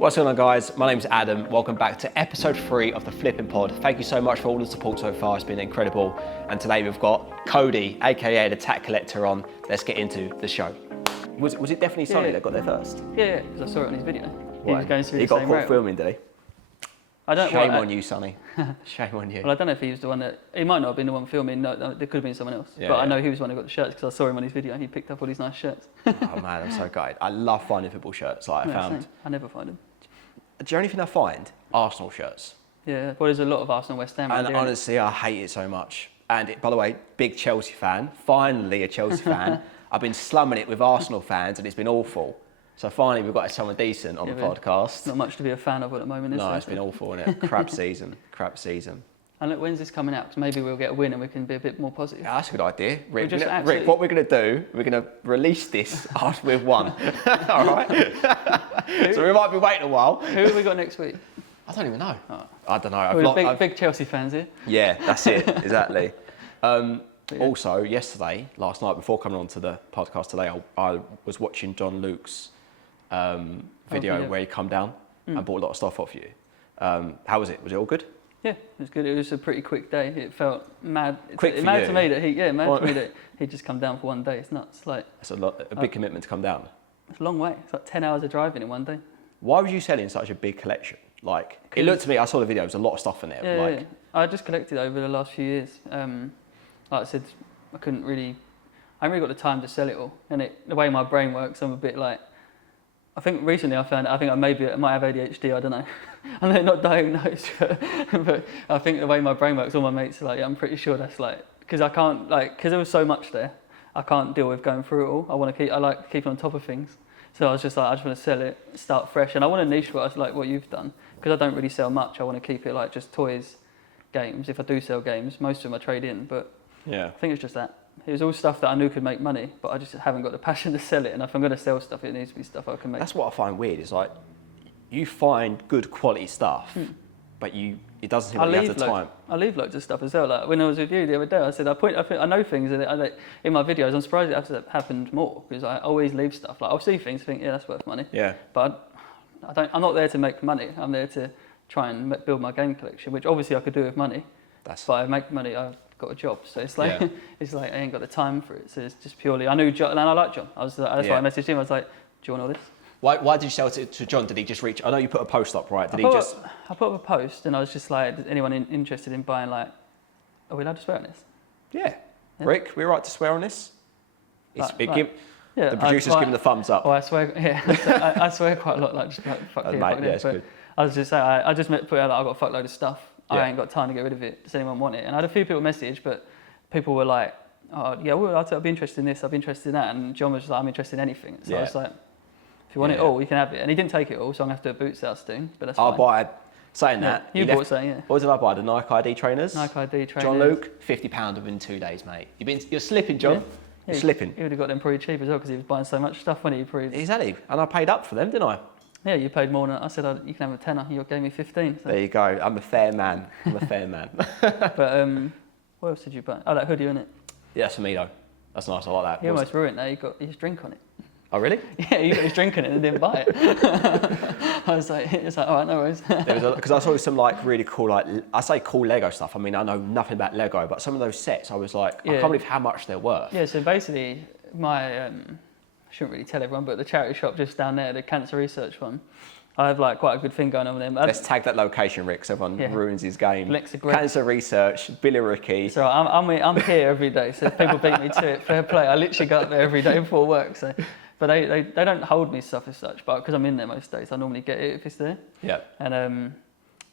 What's going on, guys? My name's Adam. Welcome back to episode 3 of the Flipping Pod. Thank you so much for all the support so far. It's been incredible. And today we've got Kodie, aka TheTattCollector, on. Let's get into the show. Was it definitely Sonny that got there first? Yeah, because I saw it on his video. He was going through he the got same caught route. filming, did he? Shame on you, Sonny. Shame on you. Well, I don't know if he was the one that... He might not have been the one filming. No, there could have been someone else. Yeah, but I know he was the one who got the shirts because I saw him on his video and he picked up all these nice shirts. Oh man, I'm so gutted. I love finding football shirts. Like I never find them. The only thing I find? Arsenal shirts. Yeah, well, there's a lot of Arsenal West Ham. And honestly, I hate it so much. And by the way, big Chelsea fan. Finally a Chelsea fan. I've been slumming it with Arsenal fans and it's been awful. So finally we've got someone decent on the podcast. Not much to be a fan of at the moment, is there? No, it's been awful, isn't it? Crap season. And look, when's this coming out? Because maybe we'll get a win and we can be a bit more positive. Yeah, that's a good idea. Rick, Rick, what we're going to do, we're going to release this after we've won. All right? So we might be waiting a while. Who have we got next week? I don't even know. Oh. I don't know. We're big Chelsea fans here. Yeah, that's it. Exactly. Also, last night, before coming on to the podcast today, I was watching John Luke's video where he come down and bought a lot of stuff off you. How was it? Was it all good? Yeah, it was good. It was a pretty quick day. It felt mad. Quick for you? Mad to me that he'd just come down for one day. It's nuts. That's a big commitment to come down. It's a long way. It's like 10 hours of driving in one day. Why was you selling such a big collection? It looked to me, I saw the video, there was a lot of stuff in there. Yeah. I just collected over the last few years. Like I said, I haven't really got the time to sell it all. And the way my brain works, I'm a bit like, I think recently I might have ADHD, I don't know. I'm not diagnosed, but I think the way my brain works, all my mates are like, yeah, I'm pretty sure that's because I can't, because there was so much there, I can't deal with going through it all. I like keeping on top of things. So I was just like, I just want to sell it, start fresh. And I want to niche what you've done, because I don't really sell much. I want to keep it just toys, games. If I do sell games, most of them I trade in, but yeah, I think it's just that. It was all stuff that I knew could make money, but I just haven't got the passion to sell it. And if I'm going to sell stuff, it needs to be stuff I can make. That's what I find weird. Is you find good quality stuff, but it doesn't seem like you have the time. I leave loads of stuff as well. Like when I was with you the other day, I said I know things in my videos. I'm surprised it hasn't happened more because I always leave stuff. I'll see things, think yeah, that's worth money. Yeah. But I'm not there to make money. I'm there to try and build my game collection, which obviously I could do with money. But I make money. I've got a job, so it's like I ain't got the time for it. So it's just purely. I knew John, and I like John. That's why I messaged him. I was like, "Do you want all this?" Why did you sell it to John? Did he just reach? I know you put a post up, right? I put up a post, and I was just like, "Is anyone interested in buying?" Are we allowed to swear on this? Yeah. Rick, we're right to swear on this. The producers give him the thumbs up. Oh, I swear. Yeah, I swear quite a lot. Fuck it. Yeah, it's good. I was just saying, I just put out I've got a fuckload of stuff. I ain't got time to get rid of it. Does anyone want it? And I had a few people message, but people were like, "Oh, yeah, I'd be interested in this. I'd be interested in that." And John was like, "I'm interested in anything." So I was like, "If you want it all, you can have it." And he didn't take it all, so I'm gonna have to do a boots out soon. But that's fine. Saying that, you bought something, yeah. What did I buy? The Nike ID trainers. Nike ID trainers. John Luke, £50 within 2 days, mate. You're slipping, John. Yeah. You're slipping. He would have got them pretty cheap as well because he was buying so much stuff when he proved. Exactly, and I paid up for them, didn't I? Yeah, you paid more than I said. You can have a tenner. You gave me 15. So. There you go. I'm a fair man. But what else did you buy? Oh, that hoodie, isn't it? Yeah, that's for me though. That's nice. I like that. He almost ruined that. He got his drink on it. Oh really? Yeah, he got his drink on it and didn't buy it. I was like, all right, no worries. Because I saw some really cool, I say cool Lego stuff. I mean, I know nothing about Lego, but some of those sets, I was like, I can't believe how much they're worth. Yeah. So basically, my I shouldn't really tell everyone, but the charity shop just down there, the cancer research one, I have quite a good thing going on with them. Let's tag that location, Rick, so everyone ruins his game. Cancer research, Billy Ricky. So I'm here every day, so if people beat me to it, fair play. I literally go up there every day before work. So, but they don't hold me stuff as such, but because I'm in there most days, I normally get it if it's there. Yeah. And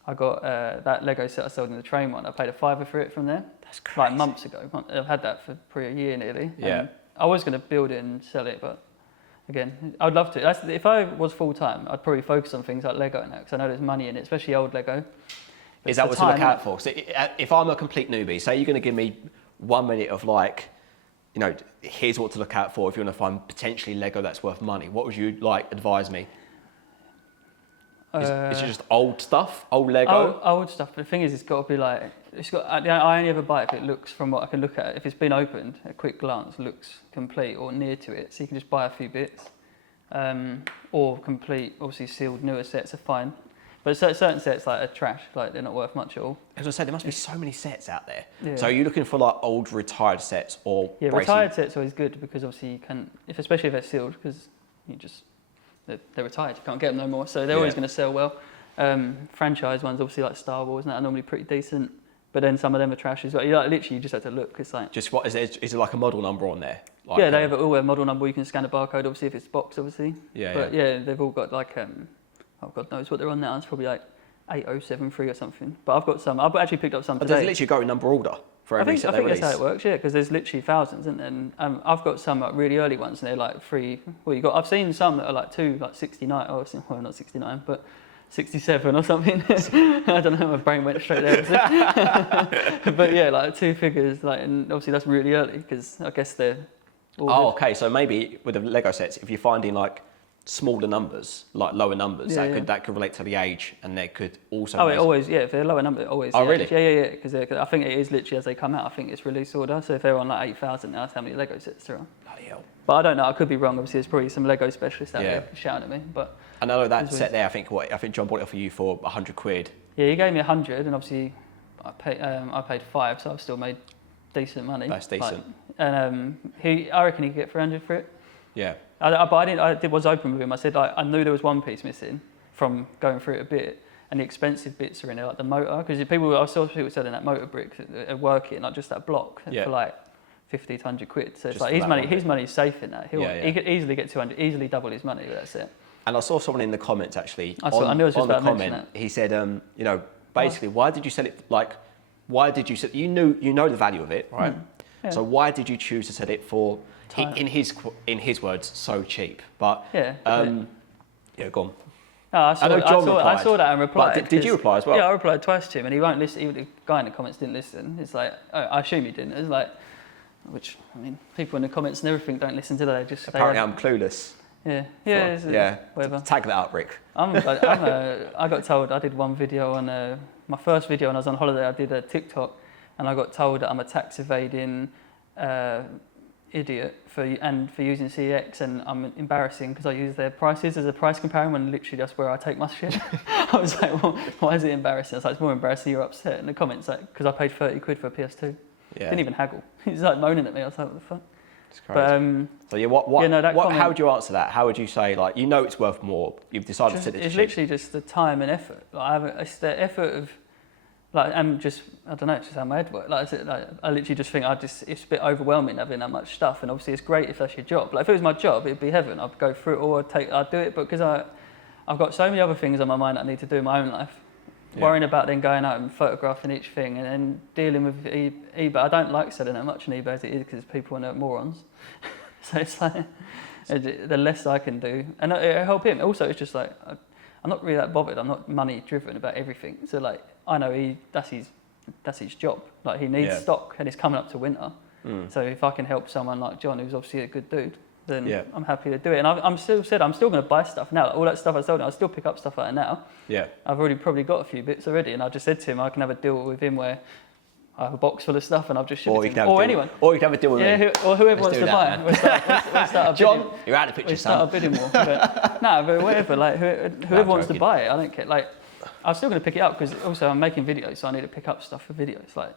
I got that Lego set I sold in the train one. I paid £5 for it from there. That's crazy. Months ago. I've had that for probably a year nearly. Yeah. I was going to build it and sell it, but again, I'd love to. If I was full time, I'd probably focus on things like Lego now because I know there's money in it, especially old Lego. Is that what to look out for? So if I'm a complete newbie, say you're going to give me 1 minute of here's what to look out for if you want to find potentially Lego that's worth money. What would you advise me? Is it just old stuff, old Lego? Old stuff, but the thing is, it's got to be I only ever buy it if it looks, from what I can look at, if it's been opened, a quick glance looks complete or near to it, so you can just buy a few bits. or complete, obviously sealed newer sets are fine. But certain sets like are trash, like they're not worth much at all. As I said, there must be so many sets out there. Yeah. So are you looking for like old retired sets or Yeah, bracing? retired sets are always good because obviously you can, especially if they're sealed, because they're retired, you can't get them no more, so they're always going to sell well. Franchise ones, obviously like Star Wars, and that are normally pretty decent. But then some of them are trash as well. Literally, you just have to look. It's like just what is there like a model number on there? Like, yeah, they have all a model number. You can scan a barcode, obviously, if it's box, obviously. Yeah. But yeah, they've all got like oh God knows what they're on now. It's probably like 8073 or something. But I've got some. I've actually picked up some today. There's literally a going number order for every set they release. I think that's how it works. Yeah, because there's literally thousands, and I've got some like really early ones, and they're like free. Well, I've seen some that are like 69, or well, not 69, but 67 or something. I don't know, my brain went straight there. But yeah, like 2 figures, like, and obviously that's really early because I guess they're ordered. Oh, okay. So maybe with the Lego sets, if you're finding like smaller numbers, like lower numbers, that could relate to the age, and they could also. Oh, it always, yeah. If they're lower number, it always. Oh, really? Yeah. Because I think it is literally as they come out. I think it's release order. So if they're on like 8,000 now, that's how many Lego sets there are. Bloody hell. But I don't know. I could be wrong. Obviously, there's probably some Lego specialists out there shouting at me. But I know that set there. I think John bought it for you for £100. Yeah, he gave me 100, and obviously I paid 5, so I've still made decent money. That's decent. And I reckon he could get 300 for it. Yeah. I was open with him. I said I knew there was one piece missing from going through it a bit, and the expensive bits are in there, like the motor. Because I saw people selling that motor brick at working, not just that block, for like 50 to 100 quid. So it's like his money's safe in that. He could easily get 200, easily double his money with that set. And I saw someone in the comments actually. I knew I was just about to mention that. He said, basically, why did you sell it? Like, why did you sell? You know the value of it, right? Yeah. So why did you choose to sell it for? In his words, so cheap. But go on. No, I saw that and replied. But did you reply as well? Yeah, I replied twice to him, and he won't listen. Even the guy in the comments didn't listen. It's like, I assume he didn't. It's like, which I mean, people in the comments and everything don't listen to that. They just apparently I'm clueless. Yeah. Whatever. Tag that up, Rick. I got told I did one video on my first video when I was on holiday. I did a TikTok, and I got told that I'm a tax evading idiot for using CEX, and I'm embarrassing because I use their prices as a price comparison when literally that's where I take my shit. I was like, well, why is it embarrassing? I was like, it's more embarrassing you're upset. In the comments, like, because I paid 30 quid for a PS2. Yeah. Didn't even haggle. He's like moaning at me. I was like, what the fuck? It's crazy. But how would you answer that? How would you say, like, it's worth more? You've decided to sit it. It's literally just the time and effort. It's the effort of, like, I don't know, it's just how my head works. I literally just think it's a bit overwhelming having that much stuff, and obviously it's great if that's your job. Like, if it was my job, it'd be heaven. I'd go through it all, I'd do it, but because I've got so many other things on my mind that I need to do in my own life. Worrying about then going out and photographing each thing and then dealing with eBay. I don't like selling that much on eBay as it is because people are morons. So it's like the less I can do, and it'll help him. Also, it's just like I'm not really that bothered. I'm not money driven about everything. So like I know that's his job. Like he needs stock, and it's coming up to winter. So if I can help someone like John, who's obviously a good dude, then I'm happy to do it. And I'm still going to buy stuff now. Like all that stuff I sold, I'll still pick up stuff like that now. Yeah. I've already probably got a few bits already, and I just said to him I can have a deal with him where I have a box full of stuff and I've just shipped it to him. Or anyone. Or you can have a deal with me. Or whoever wants to buy it. We'll start John, you're out of the picture, son. We'll start a bidding war. But whatever. Like whoever wants to buy it, I don't care. Like I'm still going to pick it up because also I'm making videos, so I need to pick up stuff for videos. Like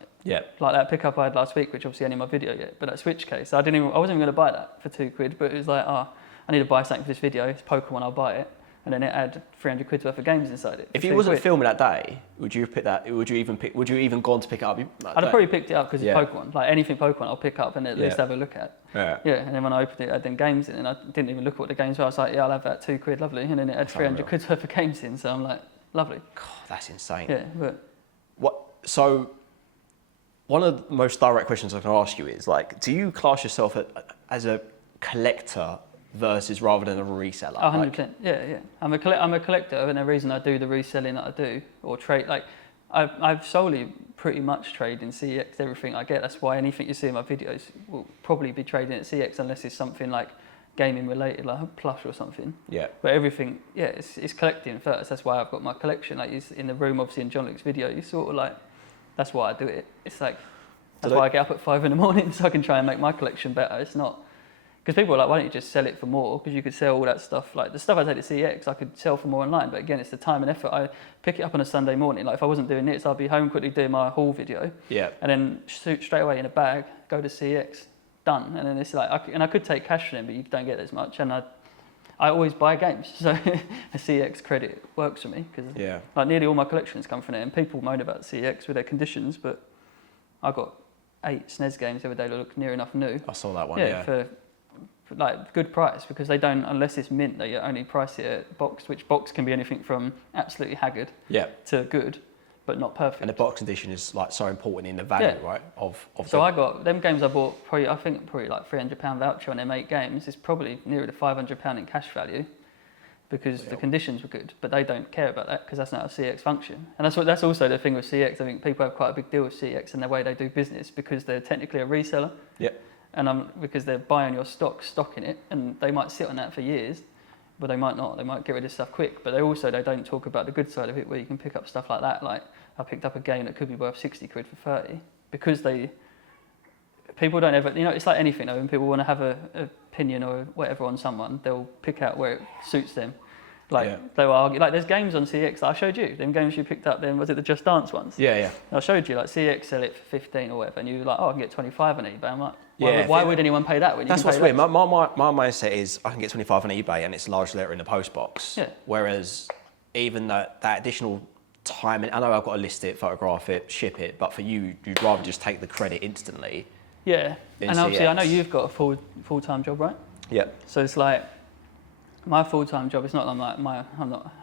that pickup I had last week, which obviously ain't in my video yet. But that Switch case, I wasn't even going to buy that for £2, but it was like, I need to buy something for this video. It's Pokémon, I'll buy it. And then it had 300 quid worth of games inside it. If you wasn't filming that day, would you have picked that? Would you even gone to pick it up? I'd have probably picked it up because it's Pokemon. Like anything Pokemon, I'll pick up and at least have a look at. Yeah. And then when I opened it, it had them games in, and I didn't even look at what the games were. I was like, I'll have that £2, lovely. And then it had 300 quid worth of games in, so I'm like, lovely. God, that's insane. Yeah, but so one of the most direct questions I can ask you is like, do you class yourself as a collector versus rather than a reseller? 100%. Yeah. I'm a collector, and the reason I do the reselling that I do or trade, like I've solely pretty much trade in CEX. Everything I get. That's why anything you see in my videos will probably be trading at CEX unless it's something like gaming related, like a plush or something. Yeah. But everything, it's collecting first. That's why I've got my collection. Like in the room, obviously in John Luke's video, you sort of like that's why I do it. It's like that's why I get up at 5 a.m, so I can try and make my collection better. It's not. Because people are like, why don't you just sell it for more? Because you could sell all that stuff. Like the stuff I take to CEX, I could sell for more online. But again, it's the time and effort. I pick it up on a Sunday morning. Like if I wasn't doing this, I'd be home quickly doing my haul video. Yeah. And then shoot straight away in a bag, go to CEX, done. And then it's like, I could take cash for them, but you don't get as much. And I always buy games, so a CEX credit works for me. Because like nearly all my collections come from it. And people moan about CEX with their conditions, but I got 8 SNES games the other day that look near enough new. I saw that one. Yeah. For like good price, because they don't, unless it's mint, they only price it at box, which box can be anything from absolutely haggard to good, but not perfect. And the box condition is like so important in the value, right? So I got them games I bought probably like £300 voucher on them 8 games. It's probably nearer to £500 in cash value, because the conditions were good, but they don't care about that because that's not how CEX function. And that's also the thing with CEX. I think people have quite a big deal with CEX and the way they do business, because they're technically a reseller. Yeah. And because they're buying your stocking it, and they might sit on that for years, but they might not. They might get rid of stuff quick. But they don't talk about the good side of it, where you can pick up stuff like that. Like I picked up a game that could be worth 60 quid for 30, because people don't ever, it's like anything. When people want to have an opinion or whatever on someone, they'll pick out where it suits them. They'll argue. Like there's games on CEX that I showed you. Them games you picked up. Then was it the Just Dance ones? Yeah. I showed you like CEX sell it for 15 or whatever, and you were like, oh, I can get 25 on eBay. I'm like, why would anyone pay that? When that's what's weird. My mindset is I can get 25 on eBay and it's a large letter in the post box. Yeah. Whereas even that additional time, and I know I've got to list it, photograph it, ship it, but for you, you'd rather just take the credit instantly. Yeah. And obviously, I know you've got a full-time job, right? Yeah. So it's like my full-time job. It's not like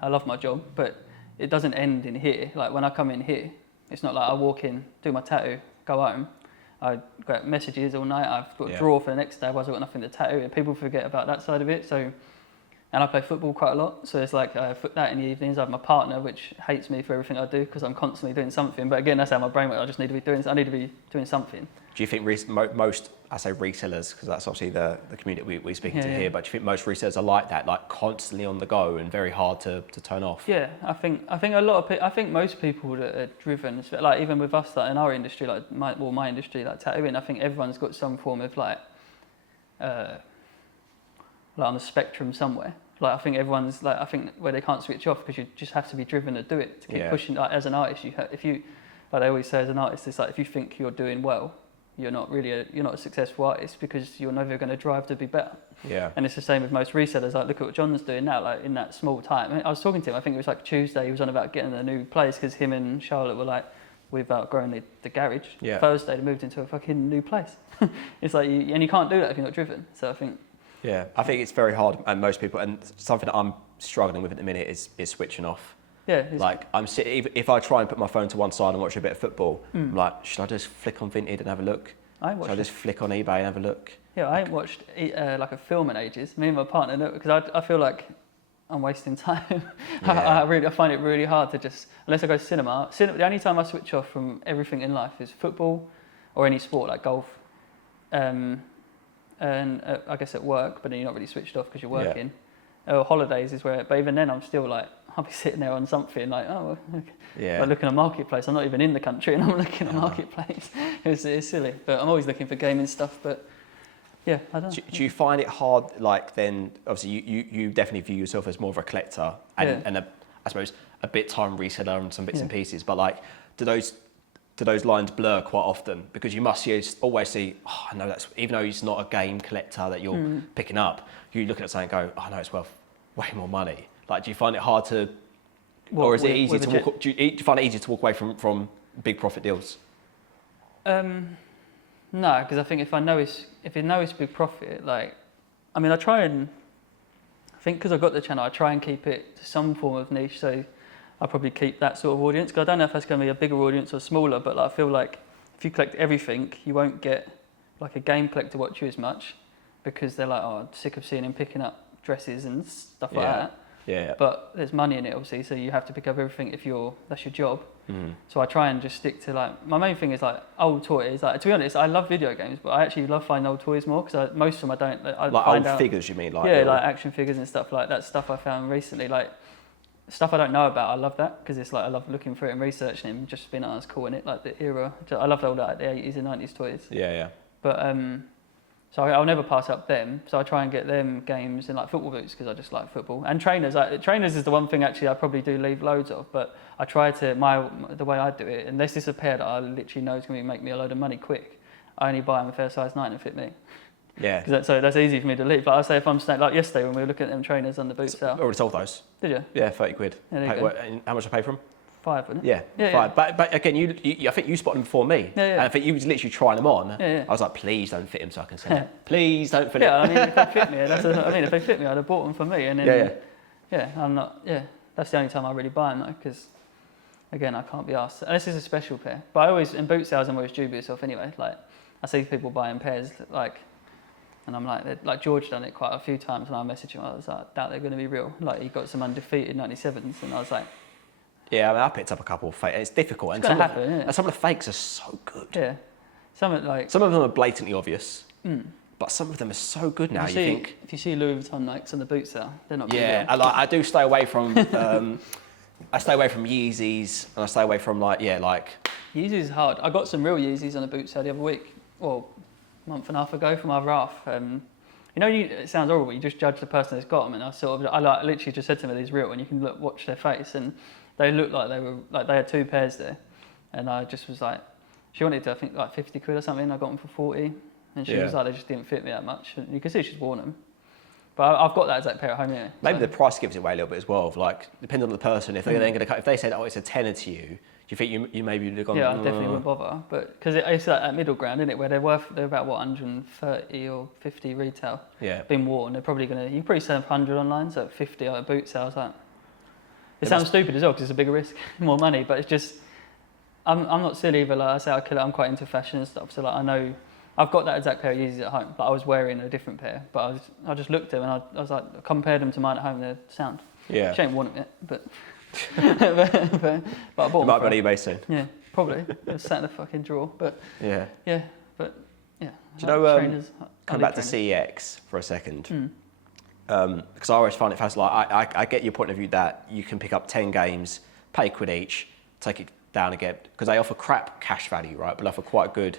I love my job, but it doesn't end in here. Like when I come in here, it's not like I walk in, do my tattoo, go home. I get messages all night. I've got a draw for the next day. Otherwise, I've got nothing to tattoo. And people forget about that side of it. So, and I play football quite a lot. So it's like I put that in the evenings. I have my partner, which hates me for everything I do because I'm constantly doing something. But again, that's how my brain works. I just need to be doing. I need to be doing something. Do you think most, I say resellers, because that's obviously the community we're speaking to here, but do you think most resellers are like that, like constantly on the go and very hard to turn off? Yeah, I think a lot of people, I think most people that are driven, like even with us, like in our industry, like my industry, like tattooing, I think everyone's got some form of like on the spectrum somewhere. Like I think everyone's like, I think where they can't switch off because you just have to be driven to do it, to keep pushing. Like as an artist, like they always say as an artist, it's like if you think you're doing well, you're not a successful artist because you're never going to drive to be better. Yeah. And it's the same with most resellers. Like look at what John's doing now. Like in that small time, I was talking to him. I think it was like Tuesday. He was on about getting a new place because him and Charlotte were like, we've outgrown the garage. Yeah. Thursday they moved into a fucking new place. It's like and you can't do that if you're not driven. So I think. Yeah, I think it's very hard, and most people, and something that I'm struggling with at the minute is switching off. Yeah. Like I'm sitting, if I try and put my phone to one side and watch a bit of football, I'm like, should I just flick on Vinted and have a look? Should I just flick on eBay and have a look? Yeah, I ain't watched like a film in ages. Me and my partner, because I feel like I'm wasting time. Yeah. I find it really hard to just, unless I go to cinema. The only time I switch off from everything in life is football or any sport like golf. And I guess at work, but then you're not really switched off because you're working. Or holidays is where, but even then I'm still like, I'll be sitting there on something like, oh, okay. Like looking at Marketplace. I'm not even in the country and I'm looking at Marketplace. It's silly, but I'm always looking for gaming stuff. But yeah, I don't know. Do you find it hard, like then, obviously you definitely view yourself as more of a collector and I suppose a bit-time reseller on some bits and pieces, but like, do those lines blur quite often? Because you must always see, I know that's, even though it's not a game collector that you're picking up, you look at something and go, I know it's worth way more money. Like, do you find it hard to, or is it easy to walk? Do you find it easy to walk away from big profit deals? No, because I think if you know it's big profit, like, I mean, I try and, I think because I've got the channel, I try and keep it to some form of niche. So I'll probably keep that sort of audience. Because I don't know if that's going to be a bigger audience or smaller, but like, I feel like if you collect everything, you won't get like a game collector watch you as much because they're like, oh, I'm sick of seeing him picking up dresses and stuff like that. Yeah. But there's money in it, obviously, so you have to pick up everything if that's your job. So I try and just stick to like, my main thing is like old toys. Like, to be honest, I love video games, but I actually love finding old toys more because most of them I don't. Like old figures, you mean? Like like action figures and stuff like that. Stuff I found recently, like stuff I don't know about. I love that because it's like I love looking for it and researching it and just being that's cool in it, like the era. I love all that, the 80s and 90s toys. Yeah. But So I'll never pass up them. So I try and get them games in like football boots because I just like football. And trainers, trainers is the one thing actually I probably do leave loads of. But I try to the way I do it, unless it's a pair that I literally know is going to make me a load of money quick, I only buy them a fair size 9 and fit me. Yeah. So that's easy for me to leave. Like I say, if I'm staying, like yesterday when we were looking at them trainers on the boots out. I already sold those. Did you? Yeah, 30 quid. Yeah, how much I pay for them? 5, wasn't it? Yeah, 5. Yeah. But again, I think you spotted them before me. Yeah. And I think you was literally trying them on. Yeah. I was like, please don't fit them so I can sell them. Please don't fit them. Yeah, I mean, if they fit me, if they fit me, I'd have bought them for me. And then, I'm not. Yeah, that's the only time I really buy them though, because again, I can't be asked. Unless it's a special pair. But I always in boot sales, I'm always dubious of anyway. Like I see people buying pairs and I'm like George done it quite a few times, and I messaged him. I was like, I doubt they're going to be real. Like he got some undefeated 97s, and I was like. Yeah, I mean, I picked up a couple of fakes. It's difficult, and some of the fakes are so good. Yeah, some of them are blatantly obvious, but some of them are so good now. If you see Louis Vuitton Nikes on the boot sale, they're not good. Yeah, I do stay away from. I stay away from Yeezys, and I stay away from Yeezys is hard. I got some real Yeezys on the boot sale the other week, well, a month and a half ago from our Ralph. It sounds horrible. You just judge the person that's got them, and I literally just said to them, "Are these real?" And you can watch their face, and they looked like they had 2 pairs there, and I just was like, she wanted to, I think, like 50 quid or something. I got them for 40, and she was like, they just didn't fit me that much. And you can see she's worn them, but I've got that exact pair at home here. Maybe the price gives it away a little bit as well. Depending on the person, if they're then going to, if they said, "Oh, it's a tenner to you," do you think you maybe would have gone? Yeah, I definitely wouldn't bother, but because it's like that middle ground, isn't it, where they're about 130 or 50 retail. Yeah. Been worn, they're probably you can probably sell 100 online, so 50 at a boot sale. Like. It sounds stupid as well because it's a bigger risk, more money, but it's just, I'm not silly, but like I say, I'm quite into fashion and stuff, so like I know, I've got that exact pair of Yeezys at home, but I was wearing a different pair, but I just looked at them and I was like, I compared them to mine at home, they're sound. Yeah. She ain't worn them yet, but I bought them. It might be on eBay soon. Yeah, probably. It sat in the fucking drawer, but yeah. Do you know, come back to CEX for a second. Because I always find it fascinating. I get your point of view that you can pick up 10 games, pay £1 each, take it down again, because they offer crap cash value, right? But they offer quite good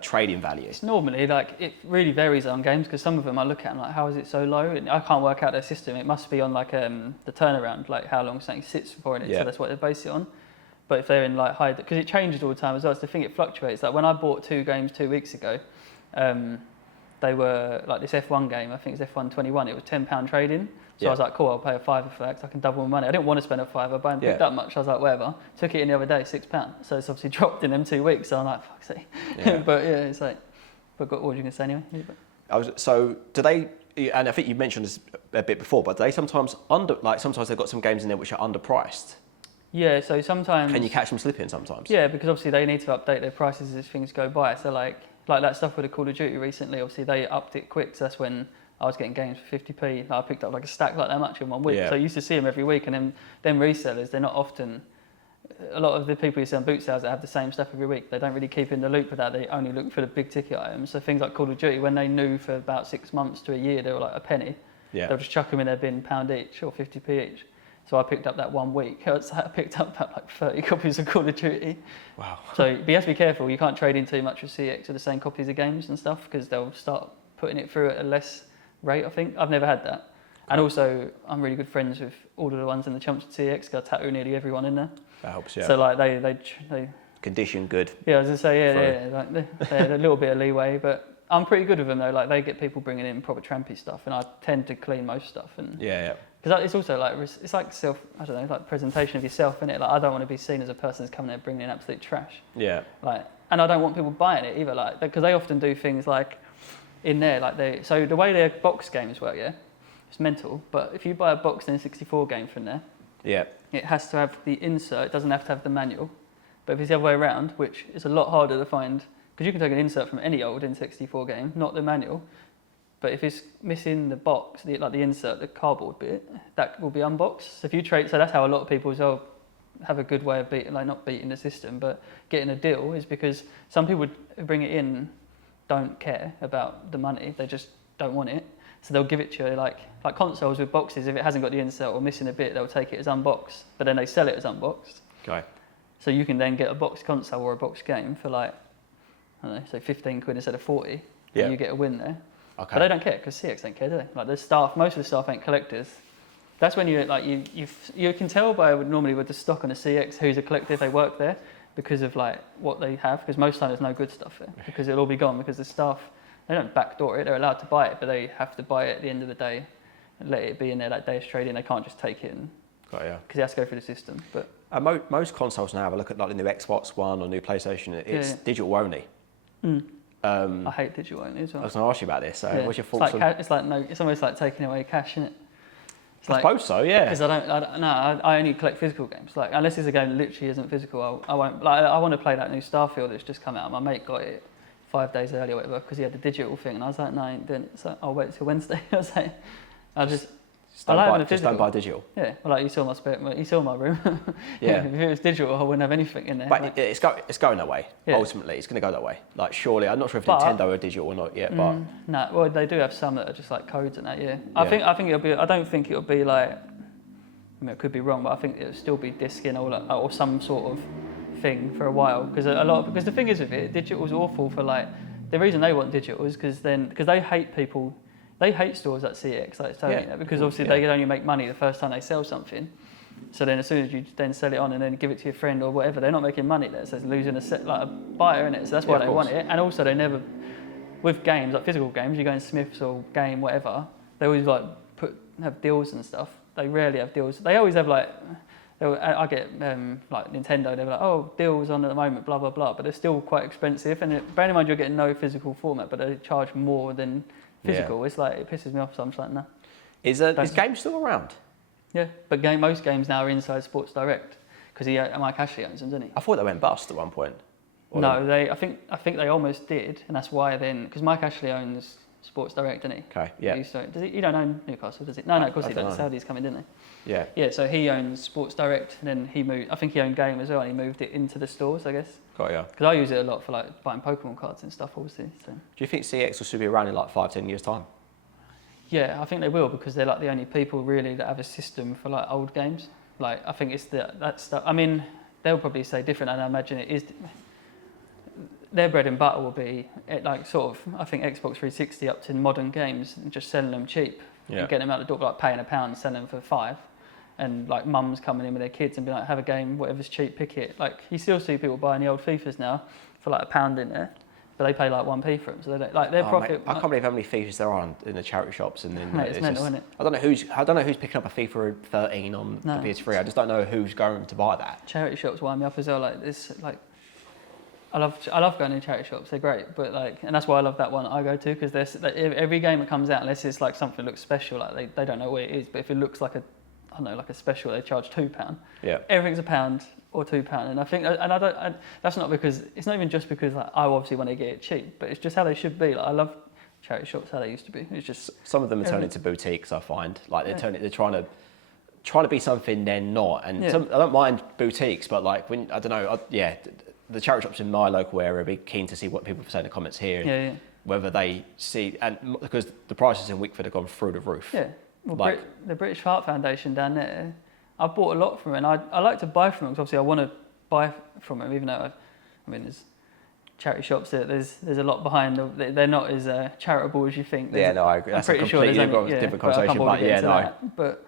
trading value. It's normally it really varies on games, because some of them I look at and how is it so low? And I can't work out their system. It must be on the turnaround, how long something sits for in it. So that's what they base it on. But if they're in high, because it changes all the time as well. It's the thing, it fluctuates. Like when I bought 2 games 2 weeks ago. They were this F1 game, I think it's F1 21, it was £10 trading. So I was like, cool, I'll pay a £5 for that because I can double my money. I didn't want to spend a £5, but I picked up much. I was like, whatever. Took it in the other day, £6. So it's obviously dropped in them 2 weeks. So I'm like, fuck's sake. Yeah. But yeah, it's like, but what were you going to say anyway? So do they, and I think you mentioned this a bit before, but do they sometimes sometimes they've got some games in there which are underpriced? Yeah, so sometimes. Can you catch them slipping sometimes? Yeah, because obviously they need to update their prices as things go by. So like that stuff with the Call of Duty recently, obviously they upped it quick. So that's when I was getting games for 50p. I picked up a stack like that much in 1 week. Yeah. So I used to see them every week. And then them resellers, they're not often, a lot of the people who sell boot sales that have the same stuff every week, they don't really keep in the loop with that. They only look for the big ticket items. So things like Call of Duty, when they knew for about 6 months to a year, they were like a penny. Yeah. They'll just chuck them in their bin, £1 each or 50p each. So I picked up that 1 week. I picked up about 30 copies of Call of Duty. Wow. So you have to be careful. You can't trade in too much with CX with the same copies of games and stuff, because they'll start putting it through at a less rate, I think. I've never had that. And also, I'm really good friends with all of the ones in the chumps at CX, because I tattoo nearly everyone in there. That helps, yeah. So they condition good. Yeah, I was going to say, they had a little bit of leeway, but I'm pretty good with them though. They get people bringing in proper trampy stuff, and I tend to clean most stuff. And yeah. Because it's also it's like presentation of yourself, isn't it? I don't want to be seen as a person who's coming there bringing in absolute trash. Yeah. And I don't want people buying it either, because they often do things in there, so the way their box games work, it's mental. But if you buy a box N64 game from there, it has to have the insert. It doesn't have to have the manual. But if it's the other way around, which is a lot harder to find, because you can take an insert from any old N64 game, not the manual. But if it's missing the box, the insert, the cardboard bit, that will be unboxed. So if you trade, so that's how a lot of people as well have a good way of beating, not beating the system, but getting a deal, is because some people who bring it in don't care about the money, they just don't want it. So they'll give it to you like consoles with boxes. If it hasn't got the insert or missing a bit, they'll take it as unboxed, but then they sell it as unboxed. Okay. So you can then get a boxed console or a boxed game for I don't know, say 15 quid instead of 40. and you get a win there. Okay. But they don't care because CX don't care, do they? Like the staff, most of the staff ain't collectors. That's when you like you can tell by normally with the stock on a CX who's a collector if they work there because of like what they have. Because most time there's no good stuff there because it'll all be gone because the staff they don't backdoor it. They're allowed to buy it, but they have to buy it at the end of the day and let it be in there that day's trading. They can't just take it and got ya. Because it has to go through the system. But most consoles now, have a look at like the new Xbox One or new PlayStation. It's digital only. I hate digital only as well. I was going to ask you about this. So what's your thoughts? It's almost like taking away cash, isn't it? I suppose so, yeah. Because I only collect physical games. Like unless it's a game that literally isn't physical, I won't. Like I want to play that new Starfield that's just come out. My mate got it 5 days early or whatever because he had the digital thing, and I was like, no, I ain't doing it. So I'll wait till Wednesday. I was like, just don't buy digital. Yeah, well, like you saw my room. Yeah. If it was digital, I wouldn't have anything in there. But like, it's going that way. Yeah. Ultimately, it's going to go that way. Like surely, I'm not sure if Nintendo are digital or not yet, but no. Well, they do have some that are just like codes and that. Yeah. I think it'll be. I don't think it'll be like. I mean, it could be wrong, but I think it'll still be disc-in or some sort of thing for a while. Because the thing is with it, digital's awful for like. The reason they want digital is because they hate people. They hate stores at CX, like Tony, because obviously they can only make money the first time they sell something. So then as soon as you then sell it on and then give it to your friend or whatever, they're not making money there. So it's losing a buyer in it. So that's why they want it. And also they never, with games, like physical games, you go in Smith's or Game, whatever, they always like have deals and stuff. They rarely have deals. They always have like, I get like Nintendo, they're like, oh, deals on at the moment, blah, blah, blah. But they're still quite expensive. And bearing in mind you're getting no physical format, but they charge more than physical. It's like, it pisses me off, so I'm just like, no. Is Game still around? Yeah, but most games now are inside Sports Direct because Mike Ashley owns them, doesn't he? I thought they went bust at one point. No, I think they almost did, and that's why then because Mike Ashley owns Sports Direct, doesn't he? Okay, yeah. Does he? You don't own Newcastle, does he? No, of course he doesn't. Saudi's coming, didn't he? Yeah. Yeah, so he owns Sports Direct, and then he moved. I think he owned Game as well, and he moved it into the stores, I guess. Got ya. Because I use it a lot for like buying Pokémon cards and stuff, obviously. So. Do you think CX will still be around in like 5-10 years' time? Yeah, I think they will because they're like the only people really that have a system for like old games. Like I think it's that stuff. I mean, they'll probably say different, and I imagine it is. Their bread and butter will be like sort of. I think Xbox 360 up to modern games and just selling them cheap. Yeah. And getting them out the door, like paying £1, selling them for £5, and like mums coming in with their kids and be like, have a game, whatever's cheap, pick it. Like you still see people buying the old FIFAs now for like £1 in there. But they pay like 1p for them, so they don't, like their profit. Mate, I can't believe how many FIFAs there are in the charity shops, and then mate, it's mental, isn't it? I don't know who's picking up a FIFA 13 on the PS3. I just don't know who's going to buy that. Charity shops wind me up as well. Like this, like I love going to charity shops. They're great, but like, and that's why I love that one I go to because there's every game that comes out, unless it's like something that looks special, like they don't know what it is. But if it looks like like a special, they charge £2. Yeah. Everything's £1 or £2, and I think, that's not because it's not even just because like, I obviously want to get it cheap, but it's just how they should be. Like I love charity shops how they used to be. It's just some of them are turning into boutiques. I find like they're trying to be something they're not, and I don't mind boutiques, but like when I don't know, the charity shops in my local area, I'd be keen to see what people say in the comments here, whether they see, and because the prices in Wickford have gone through the roof. Yeah. Well, the British Heart Foundation down there, I bought a lot from it, and I like to buy from them because obviously I want to buy from them, even though there's charity shops that there's a lot behind. They're not as charitable as you think. I agree. That's a completely different conversation, but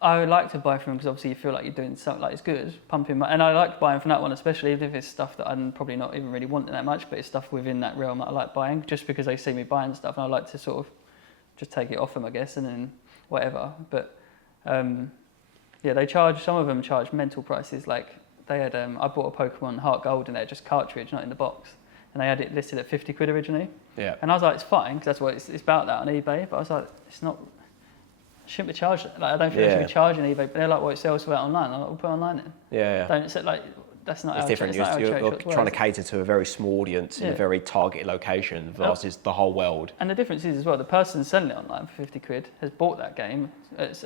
I like to buy from them because obviously you feel like you're doing something like it's good, pumping money, and I like buying from that one, especially if it's stuff that I'm probably not even really wanting that much, but it's stuff within that realm that I like buying just because they see me buying stuff, and I like to sort of just take it off them, I guess, and then whatever. But some of them charge mental prices. Like they had, I bought a Pokemon Heart Gold in there, just cartridge, not in the box, and they had it listed at £50 originally. Yeah. And I was like, it's fine because that's what it's about that on eBay. But I was like, it's not. Shouldn't be charged. Like I don't think they should be charging eBay. But they're like, well, it sells for that online. I'm like, we'll put it online then. Yeah. Don't say like. That's not. It's different. You're trying to cater to a very small audience in a very targeted location versus the whole world. And the difference is as well, the person selling it online for £50 has bought that game,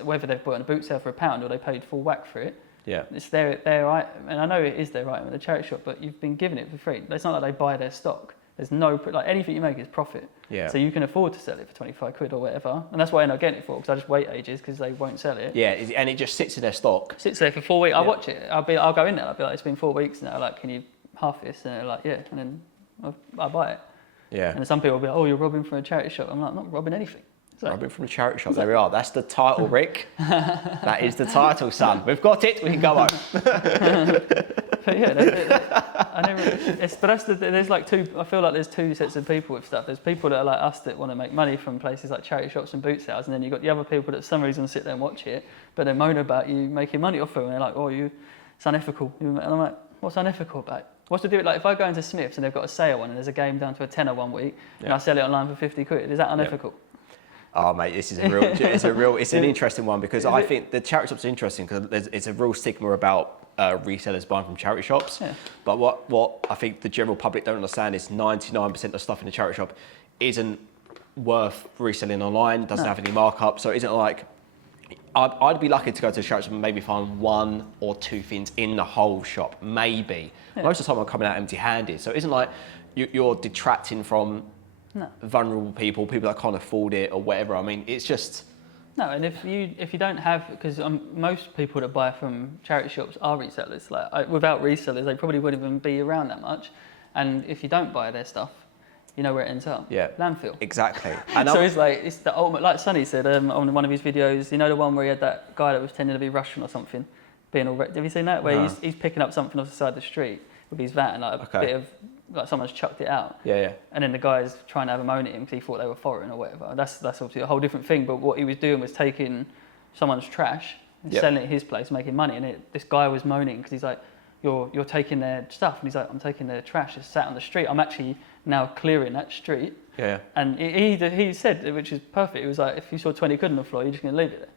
whether they've bought it on a boot sale for £1 or they paid full whack for it. Yeah. It's their item, and I know it is their item at the charity shop, but you've been given it for free. It's not like they buy their stock. There's no anything you make is profit. Yeah. So you can afford to sell it for £25 or whatever, and that's why I end up getting it for because I just wait ages because they won't sell it. Yeah, and it just sits in their stock. Sits there for 4 weeks. I watch it. I'll go in there. I'll be like, it's been 4 weeks now. Like, can you half this? And they're like, yeah. And then I buy it. Yeah. And some people will be like, oh, you're robbing from a charity shop. I'm like, I'm not robbing anything. Robbing from a charity shop. There we are. That's the title, Rick. That is the title, son. We've got it. We can go home. But yeah, I never. There's like two. I feel like there's two sets of people with stuff. There's people that are like us that want to make money from places like charity shops and boot sales, and then you've got the other people that for some reason sit there and watch it, but they moan about you making money off it, and they're like, oh, it's unethical. And I'm like, what's unethical about it? What's to do with, like, if I go into Smith's and they've got a sale on and there's a game down to a tenner one week, and I sell it online for 50 quid, is that unethical? Oh mate, this is it's an interesting one, because I think the charity shops are interesting because it's a real stigma about resellers buying from charity shops. Yeah. But what I think the general public don't understand is 99% of stuff in the charity shop isn't worth reselling online, doesn't have any markup, so it isn't like, I'd be lucky to go to a charity shop and maybe find one or two things in the whole shop, maybe. Yeah. Most of the time I'm coming out empty-handed, so it isn't like you're detracting from vulnerable people that can't afford it or whatever. I mean, it's just... No, and if you don't have, because most people that buy from charity shops are resellers. Like, without resellers, they probably wouldn't even be around that much. And if you don't buy their stuff, you know where it ends up. Yeah. Landfill. Exactly. And so it's the ultimate, like Sonny said on one of his videos, you know the one where he had that guy that was pretending to be Russian or something, being all... Have you seen that? Where he's picking up something off the side of the street with his van, and like a bit of... like someone's chucked it out. Yeah. And then the guy's trying to have a moan at him because he thought they were foreign or whatever. That's obviously a whole different thing. But what he was doing was taking someone's trash and selling it at his place, making money. And this guy was moaning because he's like, "You're taking their stuff," and he's like, "I'm taking their trash. It's sat on the street. I'm actually now clearing that street." Yeah. And he said, which is perfect. It was like, if you saw 20 quid on the floor, you're just going to leave it there.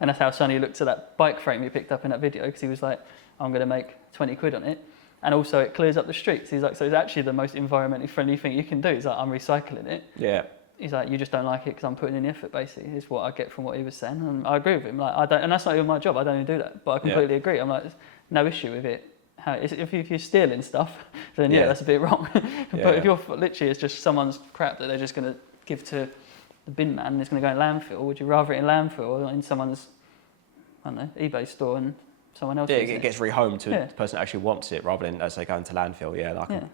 And that's how Sonny looked at that bike frame he picked up in that video, because he was like, "I'm going to make 20 quid on it." And also it clears up the streets. He's like, so it's actually the most environmentally friendly thing you can do. He's like, I'm recycling it. Yeah. He's like, you just don't like it because I'm putting in the effort, basically, is what I get from what he was saying. And I agree with him. Like, and that's not even my job. I don't even do that. But I completely agree. I'm like, no issue with it. If you're stealing stuff, then that's a bit wrong. But if you're literally, it's just someone's crap that they're just going to give to the bin man and it's going to go in landfill, would you rather it in landfill or in someone's, I don't know, eBay store and someone else? Yeah, it gets rehomed to the person that actually wants it rather than as they go into landfill. Yeah, I can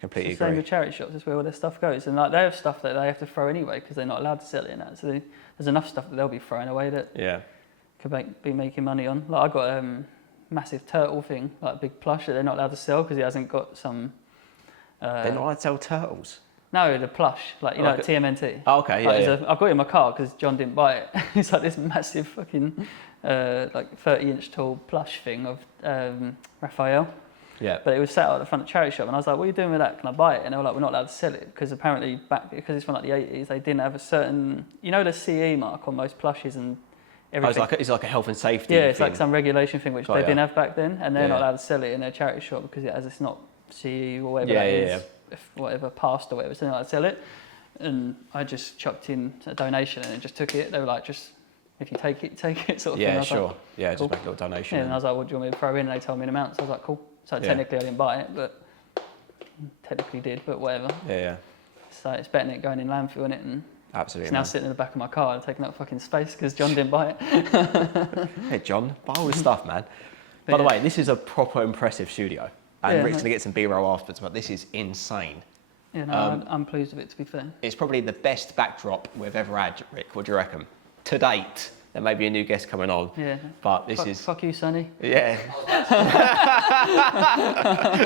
completely agree. Same with charity shops, that's where all their stuff goes. And like, they have stuff that they have to throw anyway because they're not allowed to sell it in that. So there's enough stuff that they'll be throwing away that could be making money on. Like, I got a massive turtle thing, like a big plush that they're not allowed to sell because it hasn't got some... they're not allowed to sell turtles? No, the plush, like, you know, like TMNT. Oh, okay, I've got it in my car because John didn't buy it. It's like this massive fucking, like 30-inch tall plush thing of Raphael. Yeah. But it was sat out at the front of the charity shop, and I was like, "What are you doing with that? Can I buy it?" And they were like, "We're not allowed to sell it because apparently because it's from like the 80s, they didn't have a certain, you know, the CE mark on most plushes and everything." Oh, it's like a health and safety. Yeah, it's thing. Like some regulation thing which they didn't have back then, and they're not allowed to sell it in their charity shop because it's not CE or whatever that is. If whatever passed or whatever, so they like to sell it. And I just chucked in a donation and just took it. They were like, just, if you take it sort of thing. Yeah, sure. Like, yeah, cool. just make a little donation. Yeah, and I was like, what do you want me to throw in? And they told me an amount, so I was like, cool. So technically I didn't buy it, but technically did, but whatever. Yeah. So it's better than it going in landfill, innit? And absolutely. It's now sitting in the back of my car and taking up fucking space because John didn't buy it. Hey John, buy all this stuff, man. By the way, this is a proper impressive studio. And Rick's going to get some B-roll afterwards, but this is insane. Yeah, no, I'm pleased with it, to be fair. It's probably the best backdrop we've ever had, Rick. What do you reckon? To date, there may be a new guest coming on. Yeah. But this is... Fuck you, Sonny. Yeah.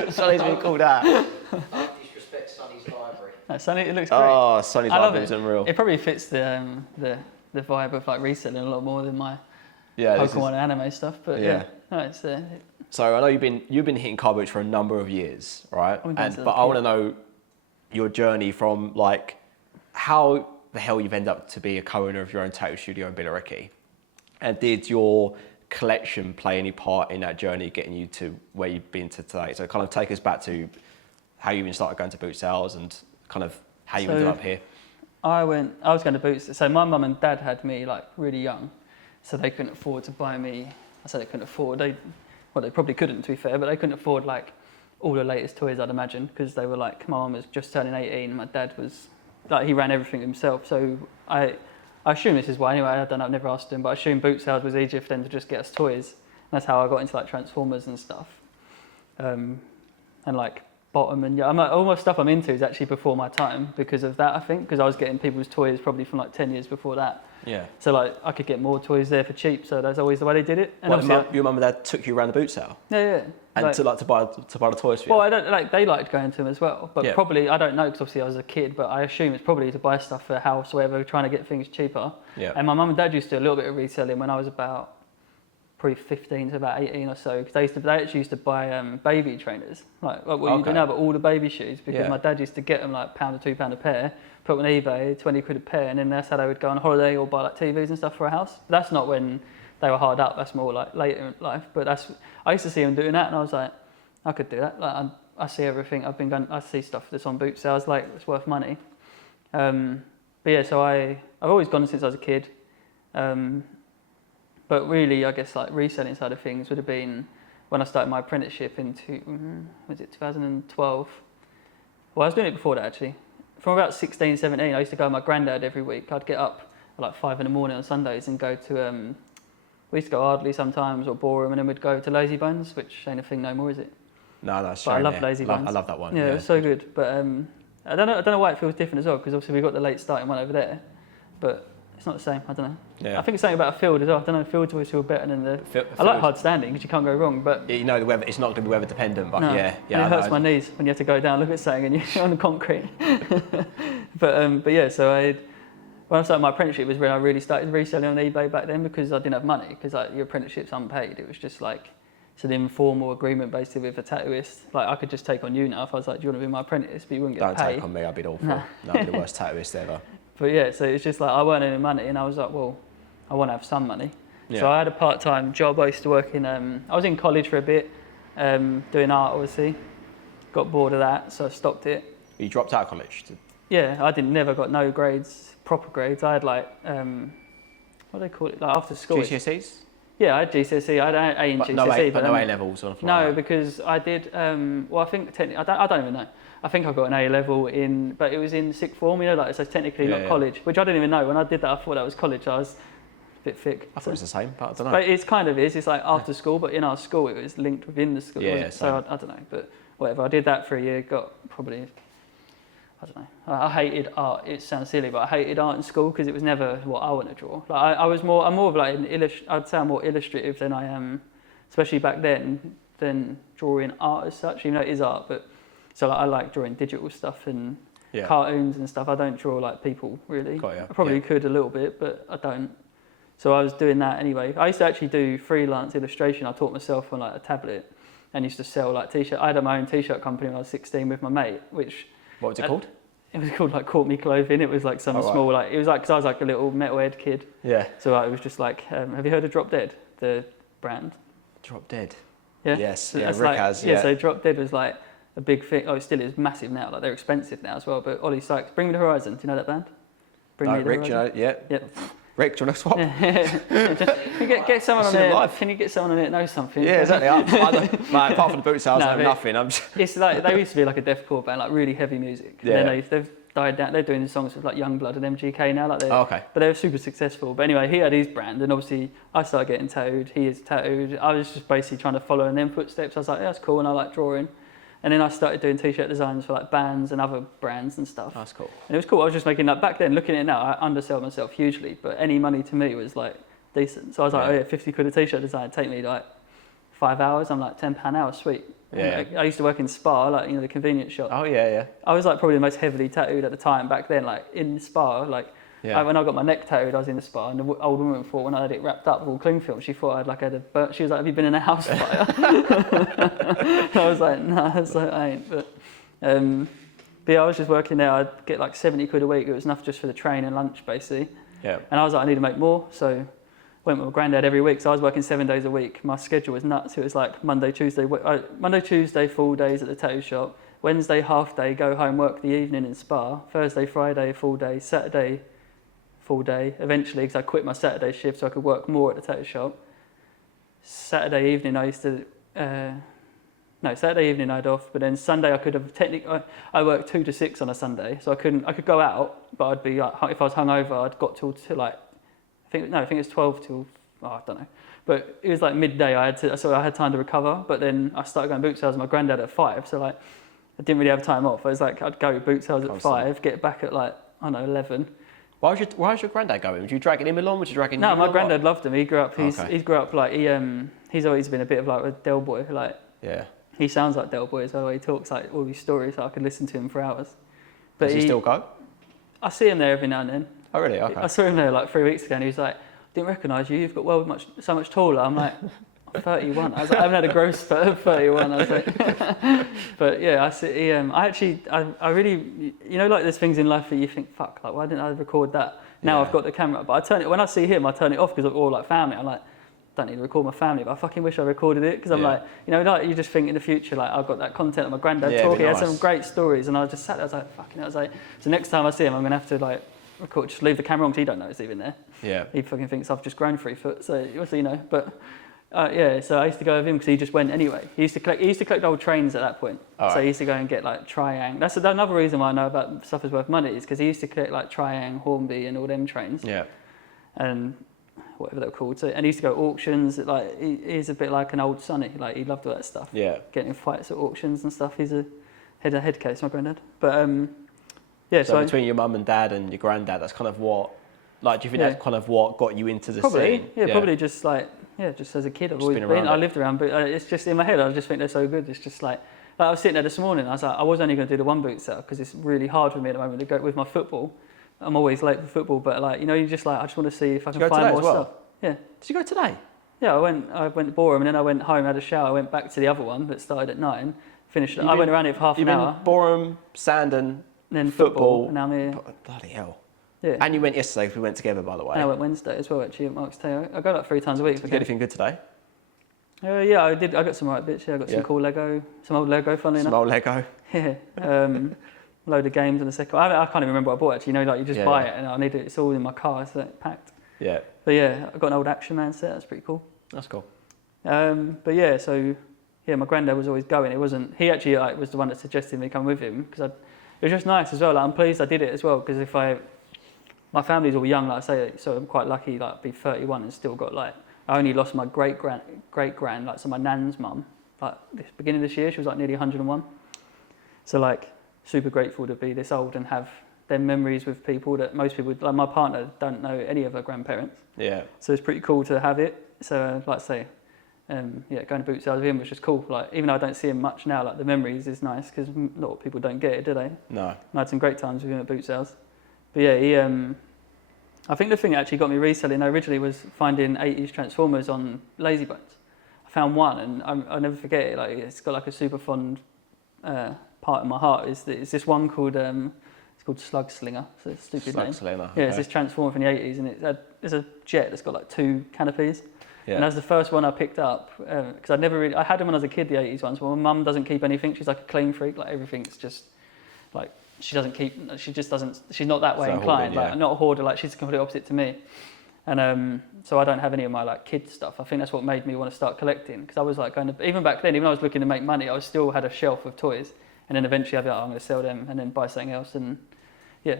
Sonny's been called out. Don't disrespect Sonny's library. No, Sonny, it looks great. Oh, Sonny's library is unreal. It probably fits the vibe of like reselling a lot more than my Pokémon and anime stuff. But no, it's... So I know you've been hitting car boots for a number of years, right? But I want to know your journey from like how the hell you've ended up to be a co-owner of your own tattoo studio in Billericay, and did your collection play any part in that journey getting you to where you've been to today? So kind of take us back to how you even started going to boot sales and kind of how you ended up here. I was going to boots. So my mum and dad had me like really young, so they couldn't afford to buy me. I said they couldn't afford. Well, they probably couldn't, to be fair, but they couldn't afford like all the latest toys, I'd imagine, because they were like, my mum was just turning 18, and my dad was like, he ran everything himself. So I assume this is why. Anyway, I don't know, I've never asked him, but I assume boot sales was easier for them to just get us toys. And that's how I got into like Transformers and stuff. And like bottom, and yeah, all my stuff I'm into is actually before my time because of that. I think because I was getting people's toys probably from like 10 years before that. Yeah. So like I could get more toys there for cheap. So that's always the way they did it. And your mum and dad took you around the boot sale. Yeah. And to buy the toys for you. Well, I don't like they liked going to them as well, but probably I don't know because obviously I was a kid, but I assume it's probably to buy stuff for the house or whatever, trying to get things cheaper. Yeah. And my mum and dad used to do a little bit of reselling when I was about probably 15 to about 18 or so, because they actually used to buy baby trainers, like what you do now, but all the baby shoes, because my dad used to get them like £1 or £2 a pair, put them on eBay, 20 quid a pair, and then that's how they would go on holiday or buy like TVs and stuff for a house. That's not when they were hard up, that's more like later in life, but I used to see them doing that, and I was like, I could do that. Like I see everything. I see stuff that's on boot sales, like it's worth money. But yeah, so I've always gone since I was a kid. But really, I guess like reselling side of things would have been when I started my apprenticeship in 2012. Well, I was doing it before that actually. From about 16, 17, I used to go with my granddad every week. I'd get up at like 5 in the morning on Sundays and go to, we used to go Ardley sometimes or Boreham, and then we'd go to Lazy Bones, which ain't a thing no more, is it? No, that's true. I love Lazy Bones. I love that one. Yeah, it was so good. But I don't know why it feels different as well, because obviously we've got the late starting one over there, but it's not the same. I don't know. Yeah. I think it's something about a field as well. I don't know. Fields always feel better than the. I like hard standing because you can't go wrong. But you know the weather. It's not going to be weather dependent. But no. yeah. And it hurts my knees when you have to go down, look at something, and you're on the concrete. but yeah. So when I started my apprenticeship was when I really started reselling on eBay back then, because I didn't have money, because like your apprenticeship's unpaid. It was just like it's an informal agreement basically with a tattooist. Like I could just take on you now if I was like, do you want to be my apprentice? But you wouldn't get paid. Don't take on me. I'd be awful. No. I'd be the worst tattooist ever. But yeah, so it's just like I weren't earning money, and I was like, well, I want to have some money. Yeah. So I had a part-time job. I used to work in. I was in college for a bit, doing art, obviously. Got bored of that, so I stopped it. You dropped out of college? Yeah, I never got no grades, proper grades. I had like, what do they call it? Like after school. GCSEs? Yeah, I had GCSE. I had A in GCSE. But no A levels or anything no, like that? because I did. Well, I think technically, I don't even know. I think I got an A level in, but it was in sixth form. You know, like so technically not college, which I didn't even know when I did that. I thought that was college. I was a bit thick. I thought it was the same, but I don't know. But it's kind of is. It's like after school, but in our school it was linked within the school. Yeah, so I don't know, but whatever. I did that for a year. Got probably. I don't know. I hated art. It sounds silly, but I hated art in school because it was never what I want to draw. Like I'm more of like I'd say I'm more illustrative than I am, especially back then, than drawing art as such. Even though it is art, but so like, I like drawing digital stuff and cartoons and stuff. I don't draw like people really. I probably could a little bit, but I don't. So I was doing that anyway. I used to actually do freelance illustration. I taught myself on like a tablet and used to sell like t-shirts. I had my own t-shirt company when I was 16 with my mate, which. What was it called? It was called like Caught Me Clothing. It was like some small like it was like because I was like a little metalhead kid. Yeah. So like, it was just like, have you heard of Drop Dead, the brand? Drop Dead. Yeah. Yes. So yeah. Rick like, has. Yeah. So Drop Dead was like a big thing. Oh, it still is massive now. Like they're expensive now as well. But Ollie Sykes, Bring Me the Horizon. Do you know that band? Bring Me the Horizon. Rick, do you know? Yeah. Yep. Rick, do you want to swap? Can you get someone on there? Can you get someone on there that knows something? Yeah, exactly. Like, apart from the boot sales, I know nothing. It's like they used to be like a deathcore band, like really heavy music. Yeah. And then they've died down. They're doing songs with like Youngblood and MGK now. Like okay. But they were super successful. But anyway, he had his brand, and obviously I started getting tattooed. He is tattooed. I was just basically trying to follow in them footsteps. I was like, yeah, that's cool, and I like drawing. And then I started doing t-shirt designs for like bands and other brands and stuff. That's cool. And it was cool. I was just making that back then. Looking at it now, I undersell myself hugely, but any money to me was like decent. So I was like, oh yeah, 50 quid a t-shirt design take me like 5 hours. I'm like £10 an hour, sweet. Yeah. I used to work in Spa, like the convenience shop. Oh yeah. I was like probably the most heavily tattooed at the time back then, like in Spa, like. Yeah. When I got my neck tattooed, I was in the Spa, and the old woman thought when I had it wrapped up with all cling film, she thought I'd like had a burnt. She was like, "Have you been in a house fire?" And I was like, "No, I ain't." But yeah, I was just working there. I'd get like 70 quid a week. It was enough just for the train and lunch, basically. Yeah. And I was like, I need to make more, so went with my granddad every week. So I was working 7 days a week. My schedule was nuts. It was like Monday, Tuesday, full days at the tattoo shop. Wednesday, half day, go home, work the evening in Spa. Thursday, Friday, full day. Saturday, full day, eventually, because I quit my Saturday shift so I could work more at the tattoo shop. Saturday evening I used to, Saturday evening I had off, but then Sunday I could have I worked 2 to 6 on a Sunday, so I could go out, but I'd be like, if I was hungover, I'd got till like, I think it was 12 till, I don't know, but it was like midday. I had time to recover, but then I started going boot sales with my granddad at 5, so like, I didn't really have time off. I was like, I'd go to boot sales at 5, get back at like, I don't know, 11. Why was your granddad going? Would you dragging him along? Would you dragging? No, him my along? granddad loved him. He grew up. Okay. He grew up like he's always been a bit of like a Del boy. Like Yeah. he sounds like Del boy as well. The way he talks, like all these stories. So I could listen to him for hours. But Does he still go? I see him there every now and then. Oh really? Okay. I saw him there like 3 weeks ago, and he was like, "Didn't recognise you. You've got so much taller." I'm like, "I'm 31." I was like, "I haven't had a growth spurt of 31." I was like, but yeah, I see. I really, you know, like there's things in life that you think, "Fuck, like why didn't I record that?" Now I've got the camera, but I turn it when I see him. I turn it off because of all like family. I'm like, don't need to record my family, but I fucking wish I recorded it because I'm like, you know, like you just think in the future, like I've got that content of my granddad talking. He had some great stories, and I just sat there. I was like, fucking. I was like, so next time I see him, I'm gonna have to like record, just leave the camera on because he don't know it's even there. Yeah. He fucking thinks I've just grown 3 foot, so you know. But yeah, so I used to go with him because he just went anyway. He used to collect old trains at that point. So he used to go and get like Triang. That's another reason why I know about Stuff Is Worth Money is because he used to collect like Triang, Hornby, and all them trains. Yeah. And whatever they're called. So, and he used to go to auctions. Like he's a bit like an old sonny. Like he loved all that stuff. Yeah. Getting in fights at auctions and stuff. He's a head case, my granddad. But yeah. So between your mum and dad and your granddad, that's kind of what. Like, do you think that's kind of what got you into the scene? Yeah, probably just like, just as a kid, I've always been. I lived around, but it's just in my head. I just think they're so good. It's just like I was sitting there this morning. I was like, I was only going to do the one boot sale because it's really hard for me at the moment to go with my football. I'm always late for football, but like you know, you just like I just want to see if I can find more stuff. Yeah. Did you go today? Yeah, I went to Boreham and then I went home, had a shower, I went back to the other one that started at 9, finished. I went around it for half an hour. Boreham, Sandon, then football. And now I'm here. Bloody hell. Yeah. And you went yesterday, we went together, by the way. And I went Wednesday as well, actually, at Mark's Tail. I go like 3 times a week. Did you get anything good today? Yeah, I did. I got some right bits. Yeah, I got some cool Lego, some old Lego, funnily enough. Some old Lego. Yeah. Load of games in the second. I can't even remember what I bought actually. You know, like you just buy it and I need it. It's all in my car, so it's packed. Yeah. But yeah, I got an old Action Man set. That's pretty cool. That's cool. But yeah, so yeah, my granddad was always going. It wasn't. He actually like was the one that suggested me come with him because it was just nice as well. Like, I'm pleased I did it as well because my family's all young, like I say, so I'm quite lucky. Like, be 31 and still got like. I only lost my great grand, like so my nan's mum. Like this beginning of this year, she was like nearly 101. So like super grateful to be this old and have them memories with people that most people, like my partner, don't know any of her grandparents. Yeah. So it's pretty cool to have it. So like I say, going to boot sales with him was just cool. Like even though I don't see him much now, like the memories is nice because a lot of people don't get it, do they? No. I had some great times with him at boot sales. But yeah, he. I think the thing that actually got me reselling originally was finding 80s Transformers on Lazy Bones. I found one and I'll never forget it. Like it's got like a super fond part in my heart. It's this one called it's called Slug Slinger. It's a stupid name. Slinger. Yeah, okay. It's this Transformer from the 80s and it's a jet that's got like 2 canopies. Yeah. And that's the first one I picked up because I had them when I was a kid, the 80s ones. But my mum doesn't keep anything. She's like a clean freak. Like everything's just like. She's not that way inclined, like not a hoarder, like she's the complete opposite to me. And so I don't have any of my like kid stuff. I think that's what made me want to start collecting because I was like even back then, even though I was looking to make money, I still had a shelf of toys. And then eventually I'd be like, I'm going to sell them and then buy something else. And yeah,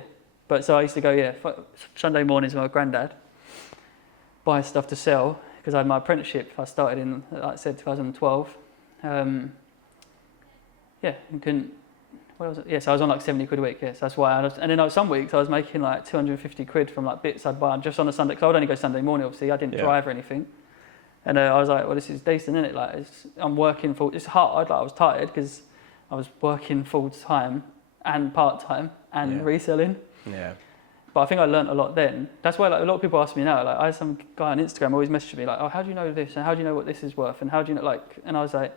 but so I used to go, Sunday mornings with my granddad, buy stuff to sell because I had my apprenticeship. I started in, like I said, 2012. And couldn't. What was it? Yeah, so I was on like 70 quid a week. Yes, that's why. And then some weeks I was making like 250 quid from like bits I'd buy just on a Sunday. Because I would only go Sunday morning. Obviously, I didn't drive or anything. And I was like, well, this is decent, isn't it? Like, I'm working it's hard. Like, I was tired because I was working full time and part time and reselling. Yeah. But I think I learnt a lot then. That's why like a lot of people ask me now. Like, I had some guy on Instagram always messaging me like, oh, how do you know this? And how do you know what this is worth? And how do you know like? And I was like.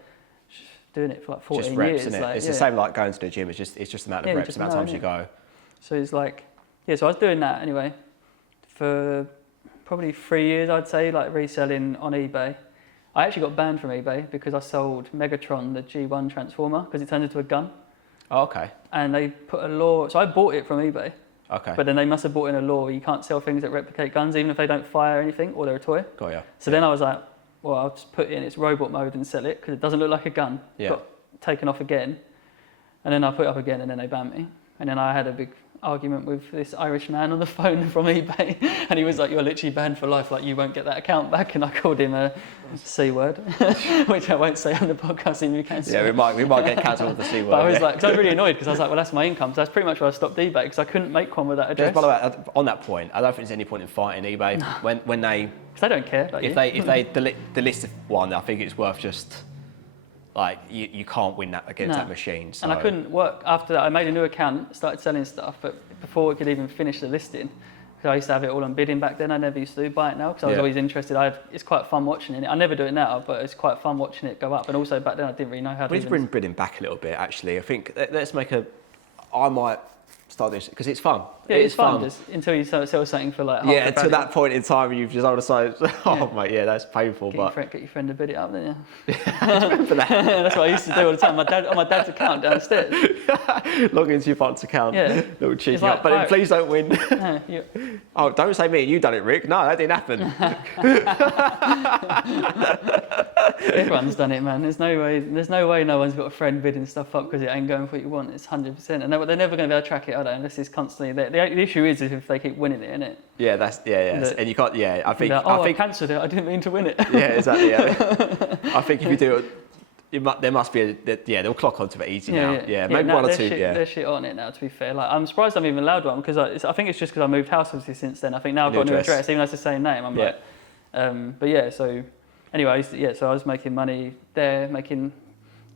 Doing it for like 14 just reps, years. Isn't it? It's the same like going to the gym. It's just the amount of reps, the amount of times you go. So it's like, so I was doing that anyway for probably 3 years, I'd say, like reselling on eBay. I actually got banned from eBay because I sold Megatron, the G1 Transformer, because it turned into a gun. Oh, okay. And they put a law, so I bought it from eBay. Okay. But then they must have brought in a law where you can't sell things that replicate guns, even if they don't fire anything or they're a toy. Got ya. So then I was like, well, I'll just put it in its robot mode and sell it because it doesn't look like a gun. Yeah. Got taken off again. And then I put it up again and then they banned me. And then I had a big argument with this Irish man on the phone from eBay, and he was like, "You're literally banned for life. Like, you won't get that account back." And I called him a C word, which I won't say on the podcast. Even you can. Yeah, we might get cancelled with the C word. But I was like, because I was really annoyed because I was like, well, that's my income. So that's pretty much why I stopped eBay, because I couldn't make one with that address. By the way, on that point, I don't think there's any point in fighting eBay when they. Because they don't care. Like if they delist one, I think it's worth just. Like, you can't win that against that machine. So. And I couldn't work after that. I made a new account, started selling stuff, but before it could even finish the listing, because I used to have it all on bidding back then. I never used to buy it now because I was always interested. It's quite fun watching it. I never do it now, but it's quite fun watching it go up. And also back then I didn't really know how to. We need to bring bidding back a little bit, actually. I think let's make I might start this because it's fun. Yeah, it's fun. Just until you sell something for like half to that point in time, you've just decided, mate, that's painful. Get your friend to bid it up, then you? Remember that? That's what I used to do all the time. On my dad's account downstairs. Log into your partner's account. Yeah. Little cheeky like, but then please don't win. No, Oh, don't say me and you done it, Rick. No, that didn't happen. Everyone's done it, man. There's no way no one's got a friend bidding stuff up because it ain't going for what you want. It's 100%. And they're never going to be able to track it, are they? Unless it's constantly there. The issue is if they keep winning it, innit? Yeah, and you can't. Yeah, I think. I cancelled it. I didn't mean to win it. Yeah, exactly. Yeah. I think if you do it, there must be they'll clock onto it easy now. Yeah, maybe one or two. There's shit on it now. To be fair, like I'm surprised I'm even allowed one because I think it's just because I moved house obviously since then. I think now I've got a new address, even though it's the same name. I'm like, but yeah. So anyway, so I was making money there, probably